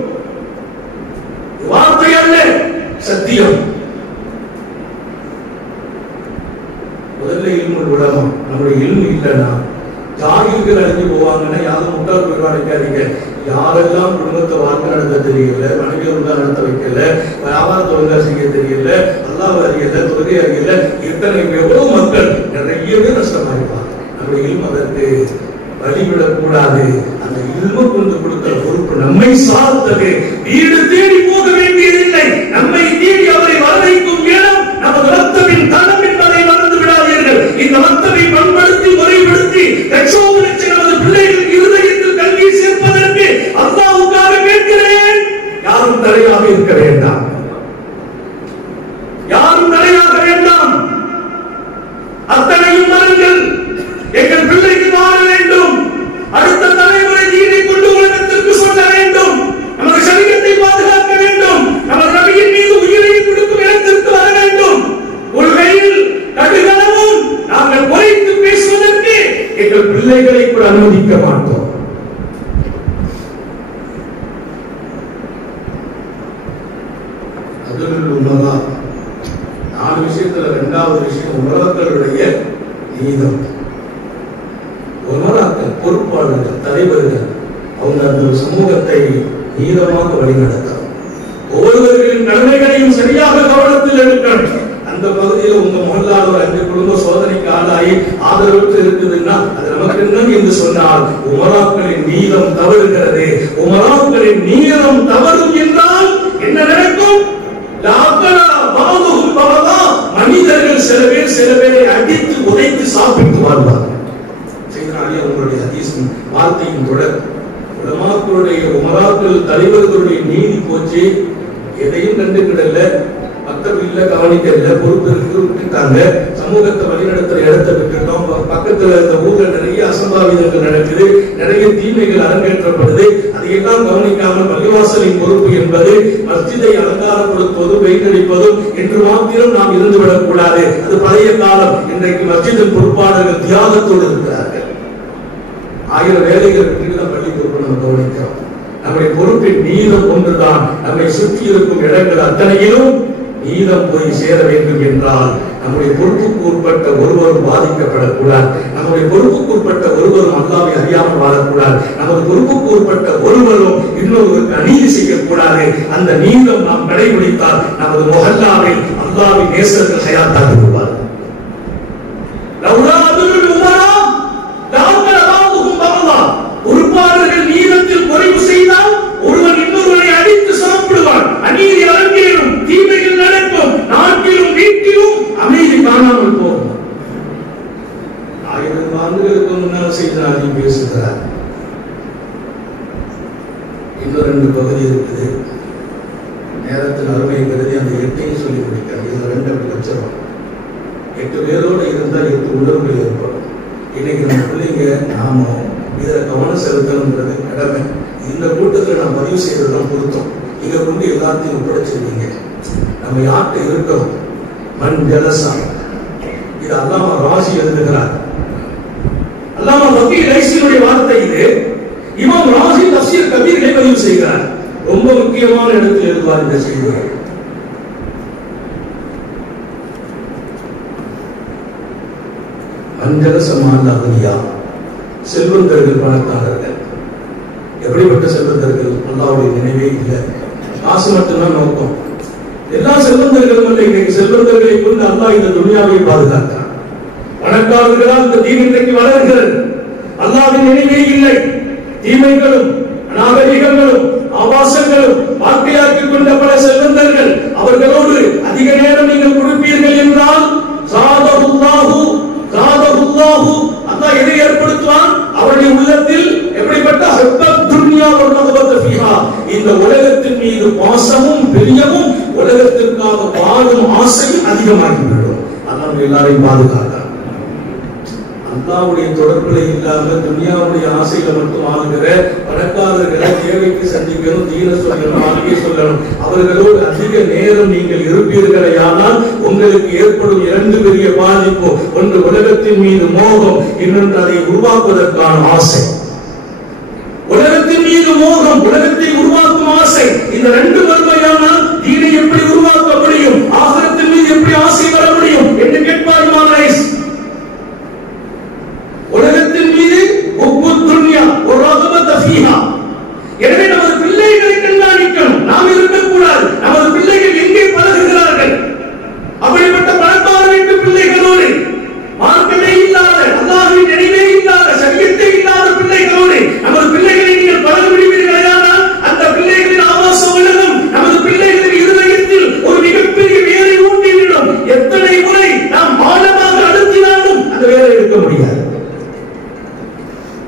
வார்த்தை அல்ல, சத்தியம். முதல்ல இல்முல் உலமா. நம்முடைய இல்மு இல்லைன்னா ஜாகிர்கள் அழிஞ்சு போவாங்கன்னா யாரும் முட்டாள் பெருவாடிக்காதீங்க. யாரெல்லாம் குடும்பத்தை வாழ்க்கை நடத்த தெரியல, மனைவி ஒழுங்கா நடத்த வைக்கல, வியாபாரத்தை ஒழுங்கா செய்ய தெரியல, அல்லாஹ் அறியல, தொகை அறியல, இத்தனை எவ்வளவு மக்கள் நிறையவே நஷ்டமாயிருப்பாங்க. நம்முடைய இல்மு அதற்கு வழிவிடக் கூடாது. அந்த இல்மு கொண்டு கொடுத்த பொறுப்பு நம்மை சார்ந்தது. வீடு தேடி போக வேண்டியதில்லை, நம்மை தேடி அவரை வரவைக்கும் இடம் நமது ரத்தத்தின் தளம் என்பதை மறந்து விடாதீர்கள். இந்த ரத்தத்தை பண்படுத்தி முறைப்படுத்தி லட்சோபலட்ச நமது பிள்ளைகள் இருதயத்தில் கல்வி சேர்ப்பதற்கு அல்லாஹ்வுக்காக கேட்கிறேன். யாரும் தடையாக இருக்க வேண்டாம், யாரும் தடையாக வேண்டாம். அத்தனையும் வாருங்கள், எங்கள் பிள்ளைக்கு வாழ வேண்டும், அடுத்த தலைமுறை தீனை கொண்டு உலகத்திற்கு சொல்ல வேண்டும், நமது சரீரத்தை பாதுகாக்க வேண்டும், நமது நபியின் மீது உயிரை கொடுக்கும் இடத்திற்கு வர வேண்டும். ஒரு கையில் கடுகளவும் நாங்கள் குறைத்து பேசுவதற்கு எங்கள் பிள்ளைகளை கூட அனுமதிக்க மாட்டோம். அதில் உண்மைதா. 4 விஷயத்துல 2வது விஷயம் உலகங்களுடைய நீதம். உமராக்கள், பொறுப்பாளர்கள், தலைவர்கள் அவங்க அந்த சமூகத்தை நீதமாக வழிநடத்தணும். ஒவ்வொருவர்களின் கடமைகளையும் சரியாக கவனத்தில் எடுக்கணும். அந்த பகுதியில் உங்க மொஹல்லாவில் 5 குடும்ப சோதனைக்கு ஆளாகி ஆதரவு இருக்குதுன்னா அது நமக்கு என்ன என்று சொன்னால் உமராக்களின் நீதம் தவறுகிறது. உமராக்களின் நீதம் தவறும் என்றால் என்ன நடக்கும்? மனிதர்கள் சில பேரை அடித்து உதைத்து சாப்பிட்டு வாழ்வார்கள். உங்களுடைய ஹதீஸின் வார்த்தையின் தொடர் உலமாக்களுடைய உமராக்கள் தலைவர்களுடைய நீதி போச்சு. எதையும் கண்டுக்கிடல, மற்றவர்கள கவனிக்கல, பொறுப்பு விட்டுட்டாங்க. சமூகத்தை வழிநடத்துற இடத்தை விட்டுட்டோம். பக்கத்துல இந்த ஊர்ல நிறைய அசம்பாவிதங்கள் நடக்குது, நிறைய தீமைகள் அரங்கேற்றப்படுது. அதையெல்லாம் கவனிக்காமல் பள்ளிவாசலின் பொறுப்பு என்பது மஸ்ஜிதை அலங்காரப்படுத்துவது, பெயிண்டடிப்பதும் என்று மாத்திரம் நாம் இருந்துவிடக் கூடாது. அது பழைய காலம். இன்றைக்கு மஸ்ஜிதின் பொறுப்பாளர்கள் தியாகத்தோடு இருக்கிறார்கள். 1000 வேலைகள் தான் பள்ளி பொறுப்பு நம்ம கவனிக்கிறோம். நம்முடைய பொறுப்பின் நீதம் ஒன்றுதான். நம்மை சுற்றி இருக்கும் இடங்கள் அத்தனையிலும் நீதம் போய் சேர வேண்டும் என்றால் நம்முடைய பொறுப்புக்கு உட்பட்ட ஒருவரும் பாதிக்கப்படக்கூடாது. நம்முடைய பொறுப்புக்கு உட்பட்ட ஒருவரும் அல்லாஹ்வை அறியாமல் வாழக்கூடாது. நமது பொறுப்புக்கு உட்பட்ட ஒருவரும் இன்னொருவருக்கு அநீதி செய்யக்கூடாது. அந்த நீதம் நாம் கடைபிடித்தால் நமது முஹல்லாவில் அல்லாஹ்வின் நேசர்கள் ஹயாத்தாக இருப்பார்கள். பொறுப்பாளர்கள் நீதத்தில் குறைவு செய்தால் ஒருவன் இன்னொருவரை அடித்து சாப்பிடுவான், அநீதி அரங்கேறும், தீமைகள் நடக்கும், நாட்டிலும் வீட்டிலும் அமைதி காணாமல் போகும். 1000 ஆண்டுகளுக்கு முன்னால் செய்த நீ பேசுகிறார். இன்னும் 2 பகுதி இருக்குது. நேரத்தில் அருமை கருதி அந்த 8ஐயும் சொல்லி முடிக்கிறார். இதுல 2 அப்படி வச்சிருவாங்க. 8 பேரோடு இருந்தால் 8 உணர்வுகள் ஏற்படும். இன்னைக்கு நம்ம பிள்ளைங்க நாம இதுல கவனம் செலுத்தணுங்கிறது கடமை. இந்த கூட்டத்தில் நான் பதிவு செய்வதுதான் பொருத்தம். இங்க கொண்டு எல்லாத்தையும் ஒப்படைச்சிருக்கீங்க. நம்ம யார்கிட்ட இருக்கணும்? மண் ஜலசா. இது அல்லாமா ராசி எழுதுகிறார். அல்லாமா வக்கீல் ரைசியுடைய வார்த்தை இது. இமாம் ராசி தஃசீர் கபீரிலே பதிவு செய்கிறார். ரொம்ப முக்கியமான இடத்தில் எழுதுவார் இந்த செய்தியை. அஞ்சலசமான அகனியா, செல்வந்தர்கள், பணக்காரர்கள். எப்படிப்பட்ட செல்வந்தர்கள்? அல்லாஹ்வுடைய நினைவே இல்லை, காசு மட்டும்தான் நோக்கம். எல்லா செல்வந்தர்களும் அல்ல. இன்னைக்கு செல்வந்தர்களை கொண்டு அல்லாஹ் இந்த துனியாவை பாதுகாக்கிறான். பணக்காரர்களால் இந்த தீமை இன்றைக்கு வளர்கிறது. அல்லாஹ்வின் நினைவே இல்லை. தீமைகளும் அநாகரிகங்களும் ஆபாசங்களும் வாழ்க்கையாக்கிக் கொண்ட பல செல்வந்தர்கள், அவர்களோடு அதிக நேரம் நீங்கள் கொடுப்பீர்கள் என்றால் அல்லாஹ் எதை ஏற்படுத்துவான்? அவருடைய உள்ளத்தில் எப்படிப்பட்ட இந்த உலகத்தின் மீது பாசமும் பிரியமும் உலகத்திற்காக வாழும் ஆசையும் அதிகமாகிவிடும். அல்லாஹ் எல்லாரையும் பாதுகாக்கிறார். அல்லாஹ்வுடைய தொடர்புல இல்லாம துனியாவுடைய ஆசையில மட்டும் ஆளுகிற பணக்காரர்களை தேவைக்கு சந்திக்கணும், தீன சொல்லணும், ஆளுகை சொல்லணும். அவர்களோடு அதிக நேரம் நீங்கள் இருப்பீர்களே ஆனால் உங்களுக்கு ஏற்படும் 2 பெரிய பாதிப்பு. ஒன்று உலகத்தின் மீது மோகம், இன்னொன்று அதை உருவாக்குவதற்கான ஆசை. உலகத்தின் மீது மோகம், உலகத்தை உருவாக்கும் ஆசை, இந்த ரெண்டு வறுமையானால் தீனை எப்படி உருவாக்க முடியும், ஆகிரத்தின் மீது எப்படி ஆசை வர முடியும் என்று கேட்பார் இமாம் ரைஸ். உலகத்தின் மீது துன்யா ஒரு ரகபத் ஃபீஹா. எனவே நமது பிள்ளைகளை கண்காணிக்கணும், நாம் இருக்கக்கூடாது. நமது பிள்ளைகள் எங்கே பழகுகிறார்கள், அப்படிப்பட்ட பழக்கார வீட்டு பிள்ளைகளோடு, மார்க்கமே இல்லாத, அல்லாஹ்வின் நினைவே இல்லாத, சரியத்தை இல்லாத பிள்ளைகளோடு நமது பிள்ளைகளை நீங்கள் பழக விடுவீர்களானால் அந்த பிள்ளைகளின் ஆபாச உலகம் நமது பிள்ளைகளின் இருதயத்தில் ஒரு மிகப்பெரிய வேலை ஊட்டிவிடும். எத்தனை முறை நாம் ஆழமாக அழுத்தினாலும் அந்த வேலை எடுக்க முடியாது.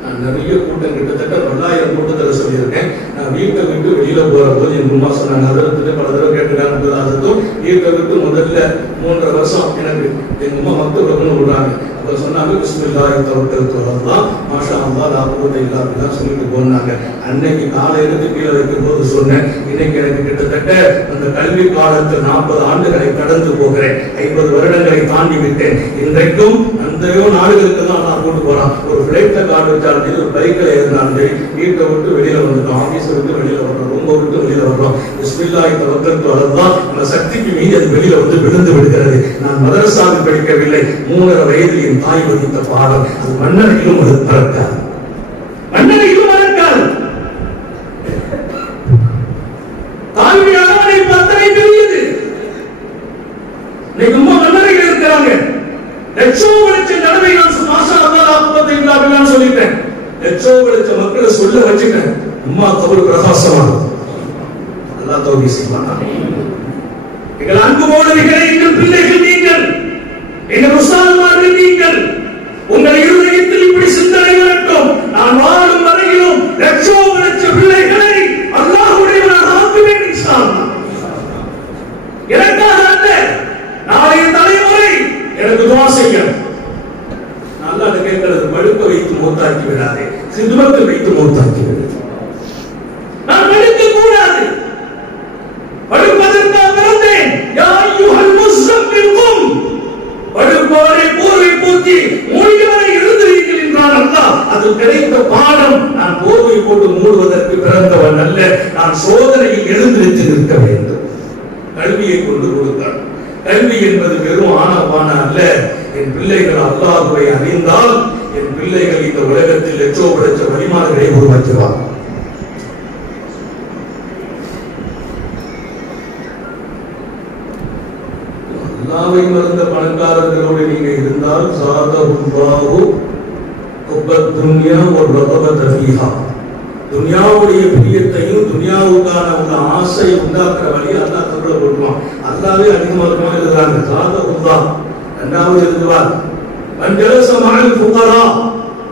நான் நிறைய கூட்டம், கிட்டத்தட்ட 900 கூட்டத்தில் சொல்லியிருக்கேன். நான் வீட்டை விட்டு வெளியில போற போது என் அம்மா சொன்னாங்க, அதற்கு பல தடவை கேட்டுக்காங்க. அதுக்கும் வீட்டை விட்டு முதல்ல 3.5 வருஷம் எனக்கு எங்க அம்மா மக்தபுன்னு விடுறாங்க. அப்ப சொன்னாங்க, பிஸ்மில்லாஹி தவக்கல்து அலல்லாஹ் மாஷா அல்லாஹ் லா குவத்த இல்லா பில்லாஹ் சொல்லிட்டு போனாங்க. அன்னைக்கு காலையிலிருந்து கீழே வைக்கும் போது சொன்னேன், இன்னைக்கு எனக்கு கிட்டத்தட்ட அந்த கல்வி காலத்தில் 40 ஆண்டுகளை கடந்து போகிறேன், 50 வருடங்களை தாண்டி விட்டேன். இன்றைக்கும் அந்தையோ நாடுகளுக்கு தான் நான் கூட்டு போறான். ஒரு பிளைட்ல கார்டு வச்சாலும் சரி, ஒரு பைக்ல இருந்தாலும் சரி, வீட்டை விட்டு வெளியில வந்துட்டோம், ஆபீஸ் விட்டு வெளியில வர்றோம், ரொம்ப விட்டு வெளியில வர்றோம். பிஸ்மில்லாஹி தவக்கல்து அலல்லாஹ் நம்ம சக்திக்கு மீறி அது வெளியில வந்து விழுந்து விடுகிறது. நான் மதரசாவில் படிக்கவில்லை, 3.5 வயதில் என் தாய் வகித்த பாடம் அது மன்னரையிலும் அது மறக்காது, மன்னரையிலும் மறக்காது. தாயுடைய அளவனை பத்தனை பெரியது. இன்னைக்கு உம்மா மன்னரையில் இருக்கிறாங்க. லட்சம் தடவை நான் மாஷா அல்லாஹ் லா குவத்த இல்லா பில்லாஹ் சொல்லிட்டேன். லட்சம் மக்களை சொல்ல வச்சுட்டேன். உம்மா கபர் பிரகாசமானது. அல்லாஹ் தௌஃபீக் செய்வானா. எங்கள் அன்பு மோதவிகளை, எங்கள் பிள்ளைகள் நீங்கள், எங்கள் உஸ்தாதுமார்கள் நீங்கள், உங்கள் இருதயத்தில் இப்படி சிந்தனை வரட்டும். நான் வாழும் வரையிலும் லட்சம் பிள்ளைகளை அல்லாஹ்வுடையவனாக ஆக்குவேன் இன்ஷா அல்லாஹ். எனக்காக அல்ல, நாளைய தலைமுறை எனக்கு துஆ செய்யும். நல்லா கேட்கிறது, படுக்க வைத்து மூத்தாக்கி விடாதே, சிதுமத்தில் வைத்து மூத்தாக்கி விடாதே. நான் படுக்க கூடாது, படுப்பதற்காக பிறந்தேன். யா அய்யுஹல் முஸம்மில் கும், படுப்பவரை போர்வை போத்தி மூடியவரை எழுந்திருங்கள் என்றான் அல்லாஹ். அது கிடைத்த பாடம். நான் போர்வை போட்டு மூடுவதற்கு பிறந்தவன் அல்ல, நான் சோதனையில் எழுந்திருத்து நிற்க வேண்டும். கல்வியை கொண்டு கொடுத்தான். கல்வி என்பது வெறும் ஆனபான அல்ல. என் பிள்ளைகள் அல்லாஹ்வை அறிந்தால் என் பிள்ளைகள் இந்த உலகத்தில் லட்சோபலட்ச வழிமார்களை உருவாக்குவார். அல்லாஹ்வை மறந்த பணக்காரர்களோடு நீங்க இருந்தால் ஸாதஹுல்லாஹு ஹுப்பத் துன்யா வ ரகபத ஃபீஹா, துன்யாவுடைய பிரியத்தையும் துன்யாவுக்கான உள்ள ஆசையை உண்டாக்குற வழி அல்லாஹ் தப்புல போட்டுவான். அல்லாஹ்வே அதிகமாக எழுதுறாங்க. ஸாதஹுல்லாஹ் இரண்டாவது எழுதுவார் மன் ஜலஸ மஅல் ஃபுகரா.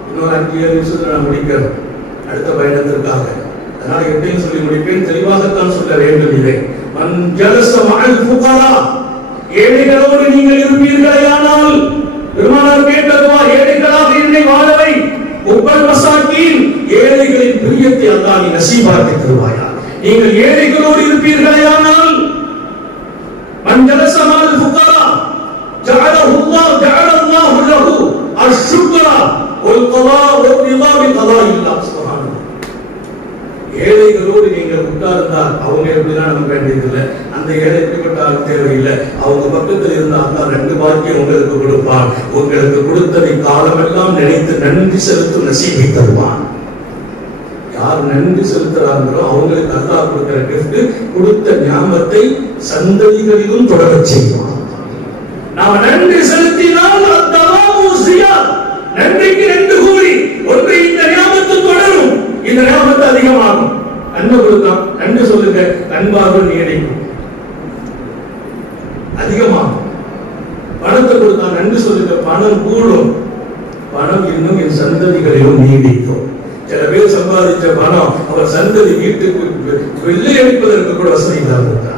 இன்னொரு 5 நிமிஷத்துல நான் முடிக்கிறேன் அடுத்த பயணத்திற்காக. அதனால எப்படின்னு சொல்லி முடிப்பேன், தெளிவாகத்தான் சொல்ல வேண்டும். இதை மன் ஜலஸ மஅல் ஃபுகரா, ஏழைகளோடு நீங்கள் இருப்பீர்களேயானால், பெருமானார் கேட்டதுவா, ஏழைகளாக என்னை வாழவை, உப்பல் மசாக்கீன், ஏழைகளின் பிரியத்தை அல்லாஹ் நீ நசீபாக்கி தருவாயா. நீங்கள் ஏழைகளோடு இருப்பீர்களேயானால், மன் ஜலஸ மஅல் ஃபுகரா ஜஅலல்லாஹு லஹு அஷ்ஷுக்ரா வல் கலா வல் ரிதா பி கலாஇல்லாஹ். சுப்ஹானல்லாஹ். ஏழைகளோடு நீங்கள் உட்கார்ந்தால் அவங்க எப்படிதான் நமக்கு வேண்டியதில்லை, அந்த ஏழை எப்படிப்பட்ட ஆள் தேவையில்லை. அவங்க பக்கத்தில் இருந்தால் தான் 2 பாக்கியம் உங்களுக்கு கொடுப்பான். உங்களுக்கு கொடுத்ததை காலமெல்லாம் நினைத்து நன்றி செலுத்தும் நசீபை தருவான். யார் நன்றி செலுத்துறாங்களோ அவங்களுக்கு அல்லாஹ் கொடுக்கிற கிஃப்ட், கொடுத்த ஞாபகத்தை சந்ததிகளிலும் தொடரச் செய்வான். நாம நன்றி செலுத்தினால் நன்றிக்கு 2 கூலி. ஒன்று, இந்த ஞாபகத்தை தொடரும், இந்த ஞாபகத்தை அதிகமாகும். நன்மை கொடுத்தான், நன்றி சொல்லுங்க, அன்பாக நீடிக்கும், அதிகமாகும். பணத்தை கொடுத்தான், நன்றி சொல்லுங்க, பணம் கூடும், பணம் இன்னும் என் சந்ததிகளிலும் நீடிக்கும். சில பேர் சம்பாதிச்ச பணம் அவர் சந்ததி வீட்டுக்கு வெள்ளை அடிப்பதற்கு கூட வசதி இல்லாமல் இருந்தார்.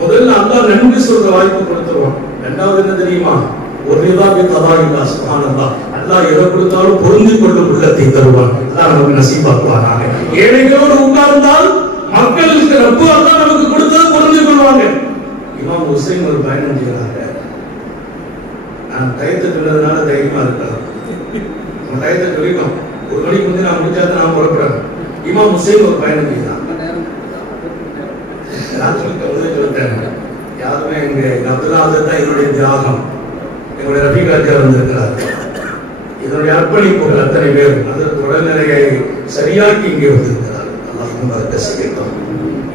முதல்ல அல்லாஹ் நன்றி சொல்ற வாய்ப்பு கொடுத்துருவான். இரண்டாவது என்ன தெரியுமா, ஒரு ரிதாபி கலாஇல்லாஹ். சுப்ஹானல்லாஹ். அல்லாஹ் எதை கொடுத்தாலும் பொருந்திக் கொள்ளும் உள்ளத்தை தருவான். அல்லாஹ் நமக்கு நசீபாக்குவானாக. ஏழைகளோடு உட்கார்ந்தால் மக்களுக்கு ரப்பு அல்லாஹ் நமக்கு கொடுத்தது பொருந்திக் கொள்வாங்க. இமாம் ஹுசைன் ஒரு பயணம் செய்கிறாங்க. நான் டயத்தை சொன்னதுனால தைரியமா இருக்கலாம். நம்ம டயத்தை சொல்லிக்கோம். 1 மணிக்கு வந்து நான் முடிச்சா தான் நான் புறப்படுறேன். இமாம் ஹுசைன் ஒரு பயணம் செய்தான். நான் சொல்லிட்டேன் யாருமே எங்க அப்துல்லா தான் என்னுடைய தியாகம். என்னுடைய ரஃபீகாஜா வந்திருக்கிறார். இதனுடைய அர்ப்பணிப்புகள் அத்தனை பேர் அதற்கு உடல்நிலையை சரியாக்கி இங்கே வந்திருக்கிறார். அல்லாஹ் பரக்கத் செய்யட்டும்.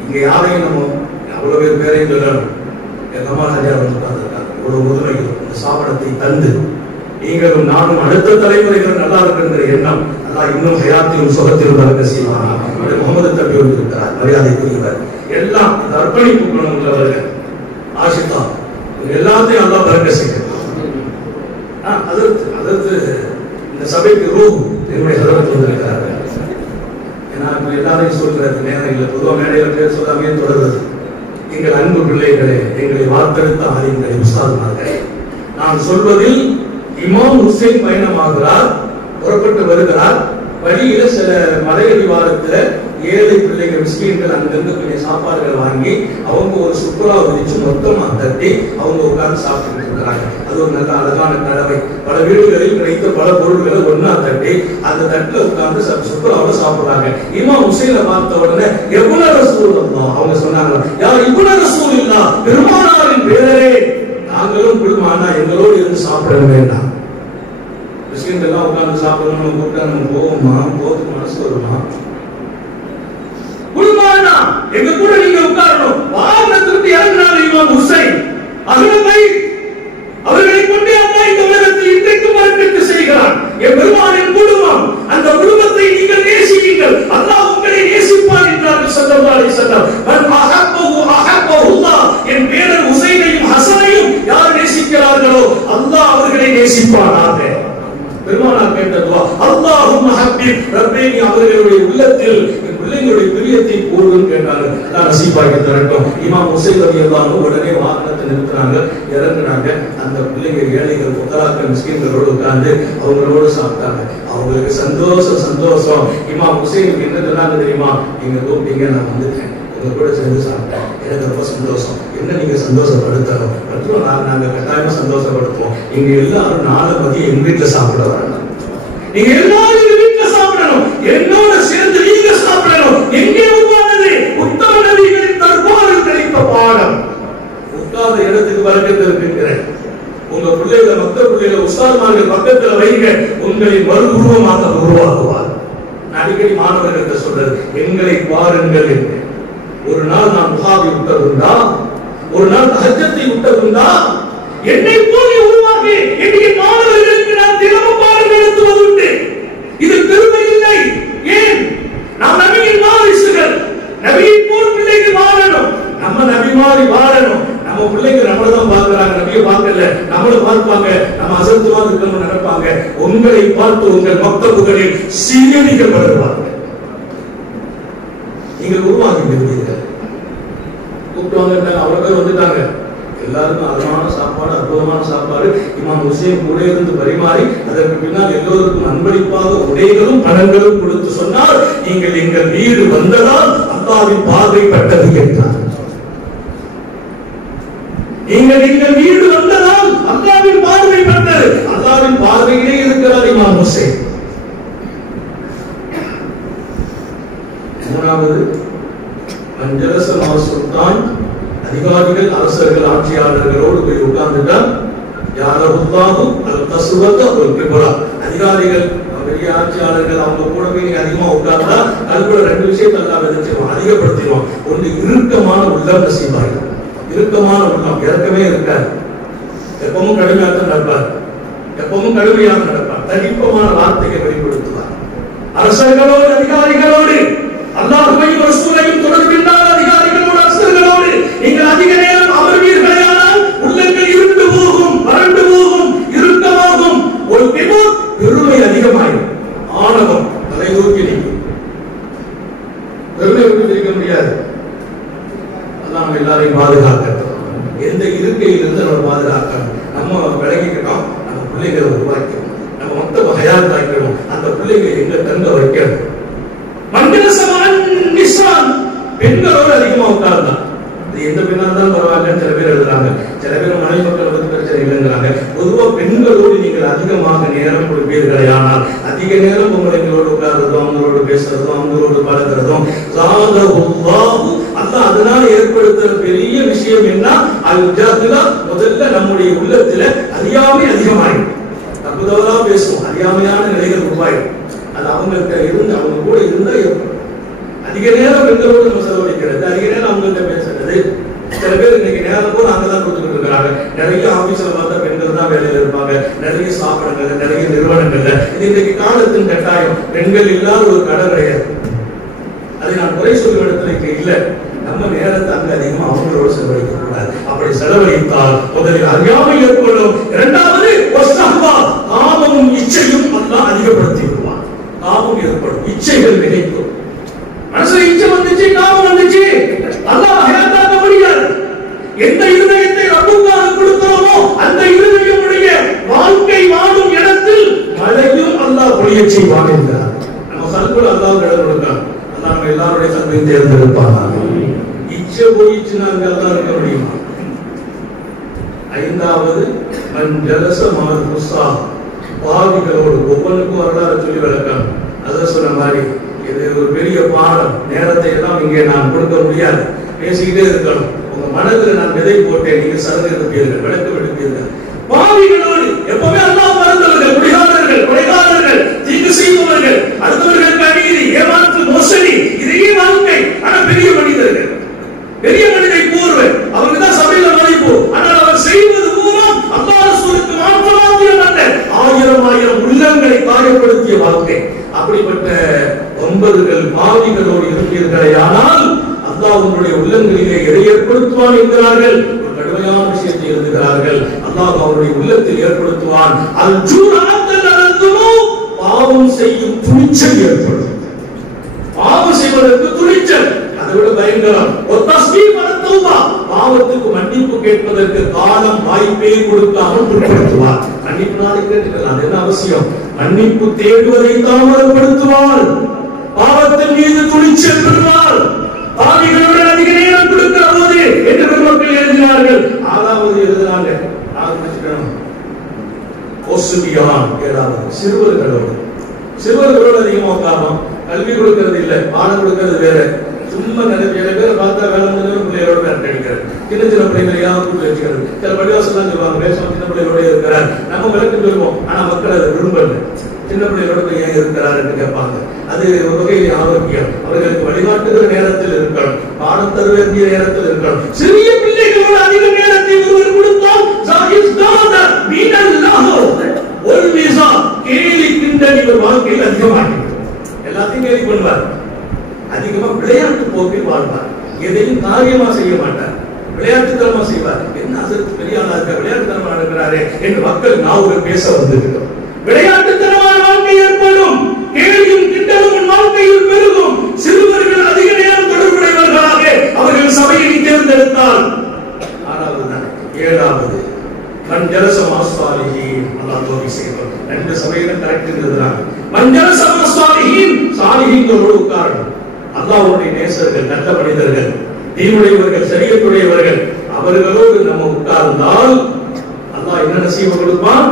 இங்க யாரையும் நம்ம அவ்வளவு பேரையும் சொல்லணும். எங்க அம்மா ஹஜா வந்து பார்த்துருக்காங்க. இவ்வளவு முதுமைகள் இந்த சாபனத்தை தந்து நீங்களும் நானும் அடுத்த தலைமுறைகள் நல்லா இருக்குங்கிற எண்ணம் அல்லாஹ் இன்னும் ஹயாத்திலும் சுகத்திலும் பரக்கத் செய்வானா. முகமது தம்பி வந்திருக்கிறார், மரியாதைக்குரியவர். எல்லாம் இந்த அர்ப்பணிப்பு குணம் உள்ளவர்கள். ஆஷிதா எல்லாத்தையும் அல்லாஹ் பரக்கத் செய்யட்டும். அதற்கு இந்த சபைக்கு ரூஹ் என்னுடைய ஹதரத் வந்திருக்கிறார்கள். ஏன்னா எல்லாரையும் சொல்றது நேரம் இல்லை. பொதுவாக மேடையில பேர் சொல்லாமே தொடர்றது. எங்கள் அன்பு பிள்ளைகளே, எங்களை வார்த்தெடுத்த ஆலிம்களே, உஸ்தாதுமார்களே, நான் சொல்வதில் இமாம் ஹுசைன் பயணமாகிறார், புறப்பட்டு வருகிறார். வழியில சில மலையடிவாரத்துல ஏழை பிள்ளைகள் மிஸ்கீன்கள் அங்கிருந்து கொஞ்சம் சாப்பாடுகள் வாங்கி அவங்க ஒரு சுற்றுலா விதிச்சு மொத்தமா தட்டி அவங்க உட்கார்ந்து சாப்பிட்டு இருக்கிறாங்க. அது ஒரு நல்ல அழகான கலவை. பல வீடுகளில் கிடைத்த பல பொருட்களை ஒன்னா தட்டி அந்த தட்டுல உட்கார்ந்து சுற்றுலாவை சாப்பிடுறாங்க. இமாம் ஹுசைனை பார்த்த உடனே எவ்வளவு ரசூல் அவங்க சொன்னாங்க, யார் இவ்வளவு ரசூல் இல்லா பெருமானாரின் பேரரே, நாங்களும் குடும்பமானா எங்களோடு இருந்து சாப்பிட வேண்டாம். மிஸ்கின் எல்லாம் உட்கார்ந்து சாப்பிடணும் கூப்பிட்டா நம்ம போவோமா? போதுக்கு மனசு வருமா? குடும்பமானா எங்க கூட நீங்க உட்காரணும். வாகனத்திற்கு இறங்கினாங்க இமாம் ஹுசைன். அவர்களை கொண்டே அல்லாஹ் இந்த உலகத்தில் இன்றைக்கு பரக்கத்து செய்கிறான். என் பெருமானின் குடும்பம், அந்த குடும்பத்தை நீங்கள் நேசியுங்கள், அல்லாஹ் உங்களை நேசிப்பான் என்றார்கள் ஸல்லல்லாஹு அலைஹி வஸல்லம். மன் அஹப்பஹு அஹப்பஹுல்லாஹ், என் பேரர் ஹுசைனையும் ஹசனையும் யார் நேசிக்கிறார்களோ அல்லாஹ் அவர்களை நேசிப்பானாக. பெருமானார் கேட்ட துஆ, அல்லாஹும்ம ஹப்பிப் ரப்பே, நீ அவர்களுடைய உள்ளத்தில் என் பிள்ளைகளுடைய பிரியத்தை போடுன்னு கேட்டாங்க. அல்லாஹ் நசீபாக்கி தரட்டும். இமாம் ஹுசைன் ரலியல்லாஹு அன்ஹு உடனே வாகனத்தை நிறுத்தினாங்க, இறங்குனாங்க. அந்த பிள்ளைங்க ஏழைகள் புத்தராக்கள் மிஸ்கின்களோடு உட்கார்ந்து அவங்களோடு சாப்பிட்டாங்க. அவங்களுக்கு சந்தோஷம். இமாம் ஹுசைனுக்கு என்ன சொன்னாங்க தெரியுமா? நீங்க கூப்பிட்டீங்க, நான் வந்துட்டேன், உங்க கூட சேர்ந்து சாப்பிட்டேன், எனக்கு ரொம்ப சந்தோஷம். என்ன நீங்க சந்தோஷப்படுத்தணும்? நாங்க கட்டாயமா சந்தோஷப்படுத்துவோம். நீங்க எல்லாரும் நாளை மதியம் எங்க வீட்டுல சாப்பிட வரணும். நீங்க எல்லாரும் எங்க வீட்டுல சாப்பிடணும், என்னோட சேர்ந்து நீங்க சாப்பிடணும். எங்கே உருவானது? உத்தம நபிகளின் தர்பாரில் கிடைத்த பாடம். உட்கார்ந்த இடத்துக்கு பரக்கத்து இருக்கிறேன். உங்க பிள்ளைகளை மற்ற பிள்ளைகளை உஸ்தாத்மார்கள் பக்கத்துல வைங்க, உங்களின் மறு உருவமாக உருவாகுவார். நான் அடிக்கடி மாணவர்கள்ட்ட சொல்றது, எங்களை பாருங்கள் என்று. ஒரு நாள் நான் முகாவை விட்டதுண்டா? ஒரு நாள் தஹஜ்ஜத்தை விட்டதுண்டா? என்னை போல உருவாகி என்னுடைய மாணவர்களுக்கு நான் தினமும் பாடம் நடத்துவதுண்டு. இது பெருமை இல்லை. ஏன்? நாம் நபியின் வாரிசுகள். நபியை போல் பிள்ளைகள் வாழணும். நம்ம நபி மாதிரி வாழணும். நம்ம பிள்ளைங்க நம்மளதான் பார்க்கிறாங்க, நபியை பார்க்கல, நம்மள பார்ப்பாங்க. நம்ம அசத்துவா இருக்கணும்னு நினைப்பாங்க. உங்களை பார்த்து உங்கள் மக்தபுகளில் சீரடிகள் வருவார்கள். நீங்கள் உருவாக்கி விடுவீர்கள். கூப்பிட்டு அவ்வளவு பேர் வந்துட்டாங்க. எல்லாருக்கும் அழகான சாப்பாடு, அற்புதமான சாப்பாடு. இமாம் ஹுசைன் கூட இருந்து பரிமாறி அதற்கு பின்னால் எல்லோருக்கும் அன்பளிப்பாக உடைகளும் பணங்களும் கொடுத்து சொன்னார், நீங்கள் எங்கள் வீடு வந்ததால் அல்லாஹ்வின் பார்வை பட்டது என்றார். நீங்கள் எங்கள் வீடு வந்ததால் அல்லாஹ்வின் பார்வை பட்டது. அல்லாஹ்வின் பார்வையிலே இருக்கிறார் இமாம் ஹுசைன். மூணாவது, மஞ்சளசமா சுல்தான், அதிகாரிகள் அரசர்கள் ஆட்சியாளர்களோடு போய் உட்கார்ந்துட்டால் யாரஹுல்லாஹு அல் கஸ்வத வல் கிப்ரா, அதிகாரிகள் பெரிய ஆட்சியாளர்கள் அவங்க கூட போய் நீங்க அதிகமா உட்கார்ந்தா அதுக்குள்ள 2 விஷயத்தை எல்லாம் விதைச்சிருவான், அதிகப்படுத்திடுவான். ஒன்று இறுக்கமான உள்ளம் நசீபாய். இறுக்கமான உள்ளம் இறக்கமே இருக்காது. எப்பவும் கடுமையாக நடப்பார், எப்பவும் கடுமையாக நடப்பார். தனிப்பமான வார்த்தையை வெளிப்படுத்துவார். அரசர்களோடு அதிகாரிகளோடு, அல்லாஹ்வையும் ரசூலையும் தொடர்பில்லாத அதிகாரிகளோடு அரசர்களோடு நீங்கள் அதிக நேரம் அமர்வீர்களானால் உள்ளங்கள் இருண்டு போகும், வறண்டு போகும், இறுக்கமாகும். ஒரு பெருமை அதிகமாகும், ஆணவம் தலை தூக்கி நிற்கும். பெருமை விட்டு இருக்க முடியாது. அல்லாஹ் நம்ம எல்லாரையும் பாதுகாக்கட்டும். எந்த இருக்கையிலிருந்து நம்ம பாதுகாக்கணும். நம்ம விளங்கிக்கணும், நம்ம பிள்ளைகளை உருவாக்கணும், நம்ம மொத்த ஹயாத் ஆக்கணும். அந்த பிள்ளைகளை எங்க தங்க வைக்கணும். பெண்களோடு அதிகமா உட்கார்ந்தான். எந்த பெண்ணா இருந்தாலும் பரவாயில்ல சில பேர் எழுதுறாங்க. சில பேர் மனைவி மக்கள் பத்தி பிரச்சனை இல்லை, இல்லைங்கிறாங்க. பொதுவா பெண்களோடு நீங்கள் அதிகமாக நேரம் கொடுப்பீர்களே, ஆனால் அதிக நேரம் உங்களோட உட்கார்றதும் அவங்களோட பேசுறதும் அவங்களோட பழகிறதும் அல்லாஹ் அதனால ஏற்படுத்துற பெரிய விஷயம் என்ன? முதல்ல நம்முடைய உள்ளத்துல அறியாமை அதிகமாயிடும். தப்புதவரா பேசுவோம், அறியாமையான நிலைகள் உருவாயிடும். அது அவங்கள்ட்ட இருந்து அவங்க கூட இருந்தா அதிக நேரம் பெண்களோடு நம்ம செலவழிக்கிறது, அதிக நேரம் அவங்கள்ட்ட பேசுறது. சில பேர் இன்னைக்கு நேரம் கூட அங்கதான் கொடுத்துட்டு இருக்காங்க. நிறைய ஆபீஸ்ல பார்த்தா பெண்கள் தான் வேலையில இருப்பாங்க, நிறைய ஸ்தாபனங்கள்ல, நிறைய நிறுவனங்கள்ல. இது இன்னைக்கு காலத்தின் கட்டாயம். பெண்கள் இல்லாத ஒரு கடை கிடையாது. அதை நான் குறை சொல்லும் இடத்துல இல்ல. நம்ம நேரத்தை அங்க அதிகமா அவங்களோட செலவழிக்க கூடாது. அப்படி செலவழித்தால் முதலில் அறியாமை ஏற்படும். இரண்டாவது காமமும் இச்சையும் அல்லாஹ் அதிகப்படுத்தி விடுவான். காமம் ஏற்படும், இச்சைகள் நினைக்கும். மனசுல இச்சை வந்துச்சு, காமம் வந்துச்சு, அல்லாஹ் ஹயாத்தாக்க முடியாது. எந்த இருதயத்தை ரப்புக்காக கொடுக்கிறோமோ அந்த இருதயமுடைய வாழ்க்கை வாழும் இடத்தில் மழையும் அல்லாஹ் பொழிய செய்வான் என்கிறார். நம்ம கல்குல அல்லாஹ் இடம் கொடுக்கிறான். அல்லாஹ் நம்ம எல்லாருடைய கல்வையும் தேர்ந்தெடுப்பாங்க. இச்சை போயிடுச்சுன்னா அங்க அல்லாஹ் இருக்க முடியுமா? ஐந்தாவது மஞ்சளச மாறுசா, பாவிகளோடு ஒவ்வொன்றுக்கும் வரலாறு சொல்லி விளக்கம். அதை சொன்ன மாதிரி இது ஒரு பெரிய பாடம். நேரத்தை எல்லாம் இங்கே நான் கொடுக்க முடியாது, பேசிக்கிட்டே இருக்கணும். உங்க மனதில் நான் விதை போட்டேன், நீங்க சரகு எடுப்பீர்கள், விளக்கம் எடுப்பீர்கள். பாவிகளோடு எப்பவுமே அல்லாஹ் மறந்தவர்கள், குடிகாரர்கள், கொலைகாரர்கள், தீங்கு செய்பவர்கள், அடுத்தவர்களுக்கு அநீதி, ஏமாற்று, மோசடி, இதே வாழ்க்கை. ஆனா பெரிய மனிதர்கள், பெரிய மனிதை கூறுவர், அவருக்கு தான் சபையில மதிப்பு. ஆனால் அவர் செய்வது மூலம் அல்லாஹ் ரசூலுக்கு மாற்றமாகிய ஆயிரம் ஆயிரம் உள்ளங்களை காயப்படுத்திய வாழ்க்கை. அப்படிப்பட்ட ஒன்பதுகள் பாவிகளோடு இருப்பீர்களே, ஆனால் அல்லாஹ் உங்களுடைய உள்ளங்களிலே எதை ஏற்படுத்துவான் என்கிறார்கள். ஒரு கடுமையான விஷயத்தை எழுதுகிறார்கள். அல்லாஹ் அவருடைய உள்ளத்தில் ஏற்படுத்துவான். பாவம் செய்யும் துணிச்சல் ஏற்படும். பாவம் செய்வதற்கு துணிச்சல், அதை விட பயங்கரம். பாவத்துக்கு மன்னிப்பு கேட்பதற்கு காலம் வாய்ப்பே கொடுக்காமல் பிற்படுத்துவார். மன்னிப்பு நாளை கேட்டுக்கலாம், என்ன அவசியம்? மன்னிப்பு தேடுவதை தாமதப்படுத்துவார். பாவத்தின் மீது துணிச்சல் பெறுவார். பாவிகளுடன் அதிக நேரம் கொடுக்கிற போது என்று பெருமக்கள் எழுதினார்கள். ஆறாவது எழுதினாங்க, சிறுவர்களோடு அதிகமா உட்காரம். கல்வி கொடுக்கிறது இல்லை, பாடம் கொடுக்கிறது வேற. சும்மா நிறைய பேரை பார்த்தா வேலை முடிஞ்ச பிள்ளைகளோட கரெக்ட் அடிக்கிறது. சின்ன சின்ன பிள்ளைகளையாவது கூட்டு வச்சுக்கிறது. சில பள்ளிவாசல் தான் சொல்லுவாங்க, பேசுவோம் சின்ன பிள்ளைகளோட இருக்கிறார். நம்ம விளக்கு சொல்லுவோம், ஆனா மக்கள் அதை விரும்பல. சின்ன பிள்ளைகளோட ஏன் இருக்கிறார் என்று கேட்பாங்க. அது ஒரு வகையில் ஆரோக்கியம். அவர்களுக்கு வழிகாட்டுகிற நேரத்தில் இருக்கணும், பாடம் தர வேண்டிய நேரத்தில் இருக்கணும். சிறிய பிள்ளைகளோட அதிக நேரத்தை ஒருவர் கொடுத்தால் கேலி கிண்டல் இவர் வாழ்க்கையில் அதிகமாக எல்லாத்தையும் கேலி பண்ணுவார். அதிகமா விளையாட்டு போக்கில் வாழ்வார். எதையும் காரியமா செய்ய மாட்டார், விளையாட்டுத்தனமா செய்வார். என்ன அதற்கு பெரிய ஆளா இருக்க, விளையாட்டுத்தனமா இருக்கிறாரே என்று மக்கள் நாவுல பேச வந்திருக்கிறோம். விளையாட்டுத்தனமான வாழ்க்கை ஏற்படும், கேலியும் கிண்டலும் வாழ்க்கையில் பெருகும். சிறுவர்கள் அதிக நேரம் தொடர்புடையவர்களாக அவர்கள் சபையை தேர்ந்தெடுத்தால். ஆறாவது, ஏழாவது மஞ்சளசமாஸ்வாலிஹீன். அல்லாஹ் தோபி செய்வார். ரெண்டு சபையில கரெக்ட் இருந்ததுதான். மஞ்சளசமாஸ்வாலிஹீன், சாலிஹீன்களோடு உட்காரணும். அல்லாஹ்வுடைய நேசர்கள், நல்ல மனிதர்கள், தீனுடையவர்கள், சரியத்துடையவர்கள், அவர்களோடு நம்ம உட்கார்ந்தால் அல்லாஹ் என்ன நசீப கொடுப்பான்?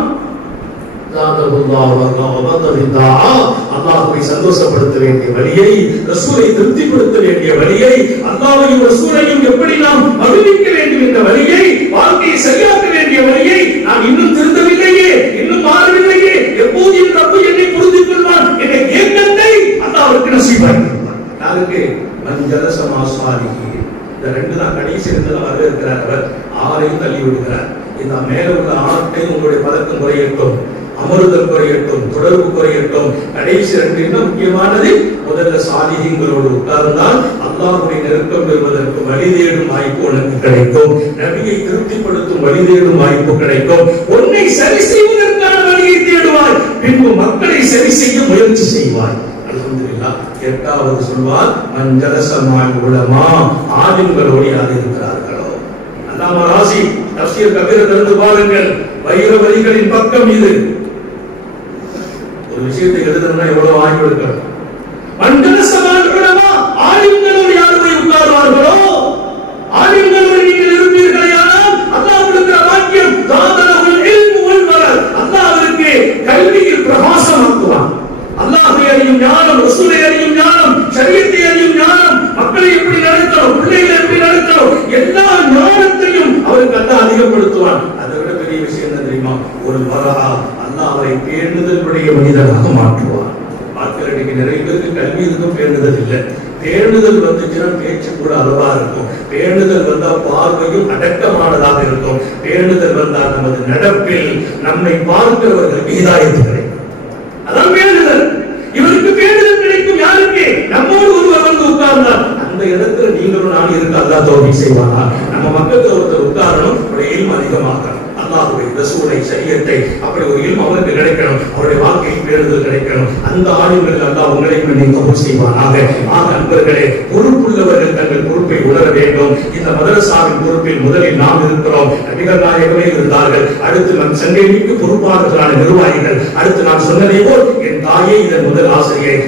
அல்லாஹ்வை சந்தோஷப்படுத்த வேண்டிய வழியை, ரசூலை திருப்திப்படுத்த வேண்டிய வழியை, அல்லாஹ்வையும் ரசூலையும் எப்படி நாம் மகிழ்விக்க வேண்டும் என்ற வழியை, வாழ்க்கையை சரியாக்க வேண்டிய வழியை நாம் இன்னும் திருந்தவில்லையே, இன்னும் மாறவில்லையே, எப்போது என் ரப்பு என்னை புரிந்து கொள்வான் என்ற ஏக்கத்தை அல்லாஹ்வுக்கு நசீபாக்கிடுவான். யாருக்கு? மஞ்சளசமாஸ்வாலிஹீன். இந்த ரெண்டு தான் கடைசி இடத்துல வர இருக்கிறார். அவர் ஆறையும் தள்ளி விடுகிறார். இந்த மேல உள்ள ஆட்டை உங்களுடைய பதக்கம் குறையட்டும், அமருதல் குறையட்டும், தொடர்பு குறையட்டும். கடைசி ரெண்டு என்ன முக்கியமானது? முதல்ல சாலிஹீன்களோடு உட்கார்ந்தால் அல்லாஹ்வுடைய நெருக்கம் பெறுவதற்கு வழி தேடும் வாய்ப்பு உனக்கு கிடைக்கும். நபியை திருப்திப்படுத்தும் வழி தேடும் வாய்ப்பு கிடைக்கும். உன்னை சரி செய்வதற்கான வழியை தேடுவாய், பின்பு மக்களை சரி செய்ய முயற்சி செய்வாய். அல்ஹம்துலில்லாஹ். எட்டாவது சொல்வார், மஞ்சளசமால் உலமா, ஆலிம்களோடு யார் இருக்கிறார்களோ. அல்லாமா ராசி தஃப்சீர் கபீர் திறந்து பாருங்கள், வைர வரிகளின் பக்கம் இது. ஒரு விஷயத்தை எழுதணும்னா எவ்வளவு ஆய்வு எடுக்கணும். மஞ்சளசமால் உலமா, ஆலிம்களோடு யார் போய் உட்கார்வார்களோ, ஆலிம்களோடு நீங்கள் இருப்பீர்களே, ஆனால் அல்லாஹ் கொடுக்கிற வாக்கியம் தாதலகுல் பேசுகிறோம், பேச்சு கூட அளவா இருக்கும். பேணுதல் வந்தால் பார்வையும் அடக்கமானதாக இருக்கும். பேணுதல் வந்தால் நமது நடப்பில் நம்மை பார்க்கிறவர்களுக்கு ஹிதாயத்து கிடைக்கும். அதான் பேணுதல். இவருக்கு பேணுதல் கிடைக்கும் யாருக்கு? நம்மோடு ஒருவர் வந்து உட்கார்ந்தார், அந்த இடத்துல நீங்களும் நான் இருக்க அல்லாஹ் தௌஃபீக் செய்வானா? நம்ம மக்களுக்கு ஒருத்தர் உட்காரணும், அவருடைய இல்மு அதிகமாகணும், அல்லாஹ்வுடைய ரசூலை ஷரியத்தை அப்படி ஒரு இல்மு அவருக்கு கிடைக்கணும், அவருடைய வாழ்க்கையில் பேணுதல் கிடைக்கணும். அந்த ஆளுங்கள் அல்லாஹ் உங்களை கபூல் செய்வானாக. நண்பர்களே, பொறுப்புள்ளவர்கள் தங்கள் பொறுப்பை உணர வேண்டும். இந்த மதரசாவின் பொறுப்பில் முதலில் நாம் இருக்கிறோம். நபிகள் நாயகமே இருந்தார்கள். அடுத்து நம் சங்கைக்கு பொறுப்பாளர்களான நிர்வாகிகள். அடுத்து நான் சொன்னதை போல் என் தாயே இதன் முதல் ஆசிரியர்,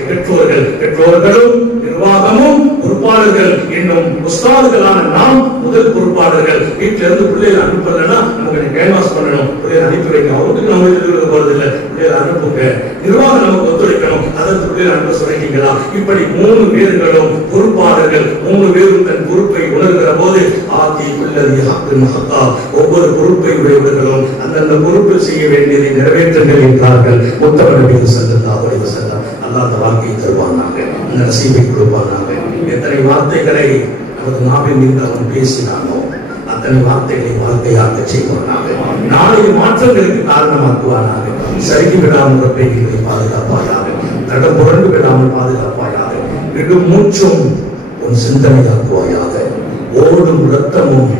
பெற்றோர்களும் நிர்வாகமும் பொறுப்பாளர்கள், இன்னும் உஸ்தாதுகளான நாம் முதல் பொறுப்பாளர்கள். வீட்டில இருந்து பிள்ளைகள் அனுப்பலன்னா நமக்கு கேன்வாஸ் பண்ணணும், பிள்ளைகள் அனுப்பி வைங்க. அவருக்கு நம்ம எழுத போறது இல்லை, பிள்ளைகள் அனுப்புங்க. நிர்வாகம் நமக்கு ஒத்துழைக்கணும், அதற்கு பிள்ளைகள் அனுப்ப சொல்லிட்டீங்களா? இப்படி 3 பேர்களும் பொறுப்பாளர்கள். 3 பேரும் தன் பொறுப்பை உணர்கிற போது ஆதி உள்ளது ஒவ்வொரு பொறுப்பை உடையவர்களும் அந்தந்த பொறுப்பில் செய்ய வேண்டியதை நிறைவேற்றுங்கள் என்றார்கள். முத்தமிழ் நபி ஸல்லல்லாஹு அலைஹி வஸல்லம். அல்லாஹ் வாழ்க்கையை தருவானாக, இந்த நசீபை கொடுப்பானாக. எத்தனை வார்த்தைகளை நமது நாவில் நின்று அவன் பேசினானோ அத்தனை வார்த்தைகளை வாழ்க்கையாக செய்வானாக. நாளைய மாற்றங்களுக்கு காரணமாக்குவானாக. சருகி விடாமல் ரப்பைகளை பாதுகாப்பாயாக, தடம் புரண்டு விடாமல் பாதுகாப்பாயாக. விடும் மூச்சும் உன் சிந்தனையாக்குவாயாக, ஓடும் ரத்தமும்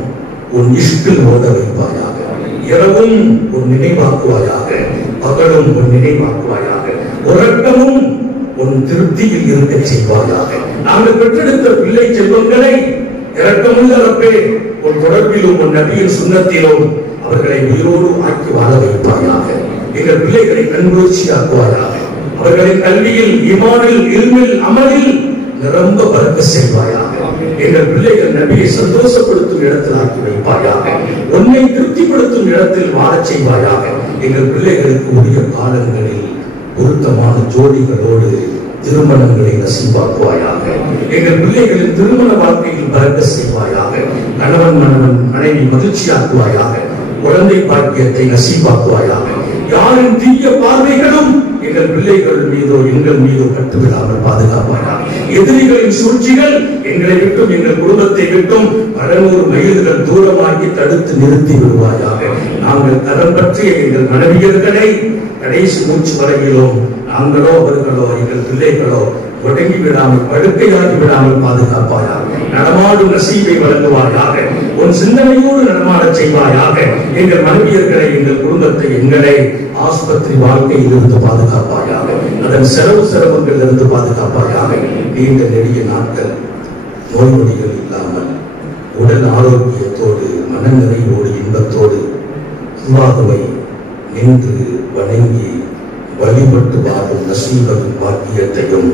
உன் இஷ்பில் ஓட வைப்பாயாக, இரவும் உன் நினைவாக்குவாயாக, பகலும் உன் நினைவாக்குவாயாக, உறக்கமும் உன் திருப்தியில் இருக்க செய்வாயாக. நாங்கள் பெற்றெடுத்த பிள்ளை செல்வங்களை இரக்கமுள்ள ரப்பே உன் தொடர்பிலும் உன் நபியின் சுன்னத்திலும் அவர்களை உயிரோடு ஆக்கி வாழ வைப்பாயாக. எங்கள் பிள்ளைகளை கண்குளிர்ச்சியாக்குவாயாக. அவர்களை கல்வியில், ஈமானில், இல்மில், அமலில் நிரம்ப பறக்க செய்வாயாக. எங்கள் பிள்ளைகள் நபியை சந்தோஷப்படுத்தும் இடத்தில் ஆக்கி வைப்பாயாக. உன்னை திருப்திப்படுத்தும் இடத்தில் வாழச் செய்வாயாக. எங்கள் பிள்ளைகளுக்கு உரிய காலங்களில் பொருத்தமான ஜோடிகளோடு திருமணங்களை நசீபாக்குவாயாக. எங்கள் பிள்ளைகளின் திருமண வாழ்க்கையில் பறக்க செய்வாயாக. கணவன் மனைவி மகிழ்ச்சியாக்குவாயாக. குழந்தை பாக்கியத்தை நசீபாக்குவாயாக. யாரின் தீய பார்வைகளும் எங்கள் பிள்ளைகள் மீதோ எங்கள் மீதோ கட்டுவிடாமல் பாதுகாப்பாயாக. எதிரிகளின் சூழ்ச்சிகள் எங்களை விட்டும் எங்கள் குடும்பத்தை விட்டும் 600 மைல்கள் தூரமாக்கி தடுத்து நிறுத்தி விடுவாயாக. நாங்கள் தரம் பற்றிய எங்கள் மனைவியர்களை கடைசி மூச்சு வரையிலும் நாங்களோ அவர்களோ எங்கள் பிள்ளைகளோ ஒடுங்கி விடாமல் படுக்கையாகி விடாமல் பாதுகாப்பாயாக. நடமாடும் நசீபை வழங்குவாயாக. உன் சிந்தனையோடு நடமாடச் செய்வாயாக. எங்கள் மனைவியர்களை, எங்கள் குடும்பத்தை, எங்களை ஆஸ்பத்திரி வாழ்க்கையில் இருந்து பாதுகாப்பாயாக. அதன் சிரமங்கள் இருந்து பாதுகாப்பாயாக. நீண்ட நெடிய நாட்கள் நோய் நொடிகள் இல்லாமல் உடல் ஆரோக்கியத்தோடு மனநிறைவோடு இன்பத்தோடு அல்லாஹ்வை நின்று வணங்கி வழிபட்டு வாழும் நசீபையும் பாக்கியத்தையும்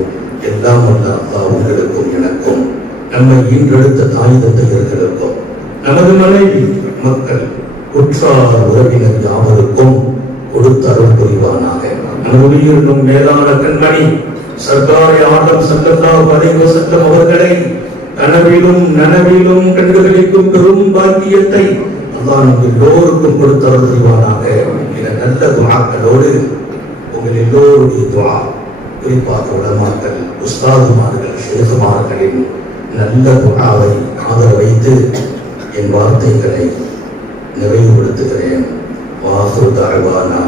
எல்லாம் வல்ல அல்லாஹ் உங்களுக்கும் எனக்கும், நம்மை ஈன்றெடுத்த தாய் தந்தையர்களுக்கும், நமது மனைவி மக்கள் உற்றார் உறவினர் யாவருக்கும் கொடுத்து அருள் புரிவானாக. நம்முடைய மேலான கண்மணி சர்தார் ஆலம் ஸல்லல்லாஹு அலைஹி வஸல்லம் அவர்களை கனவிலும் நனவிலும் கண்டுகளிக்கும் பெரும் பாக்கியத்தை அல்லாஹ் நம் எல்லோருக்கும் கொடுத்து அருள் புரிவானாக. இந்த நல்ல துஆக்களோடு உங்கள் எல்லோருடைய துஆ, குறிப்பாக உலமாக்கள், உஸ்தாதுமார்கள், ஷேகுமார்களின் நல்ல துஆவை ஆதரவு வைத்து என் வார்த்தைகளை நிறைவுபடுத்துகிறேன். வாஹிரு தஅவானா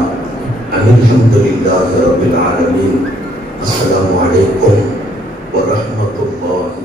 அனில் ஹம்துலில்லாஹி ரப்பில் ஆலமீன். அஸ்ஸலாமு அலைக்கும் வரஹ்மத்துல்லாஹி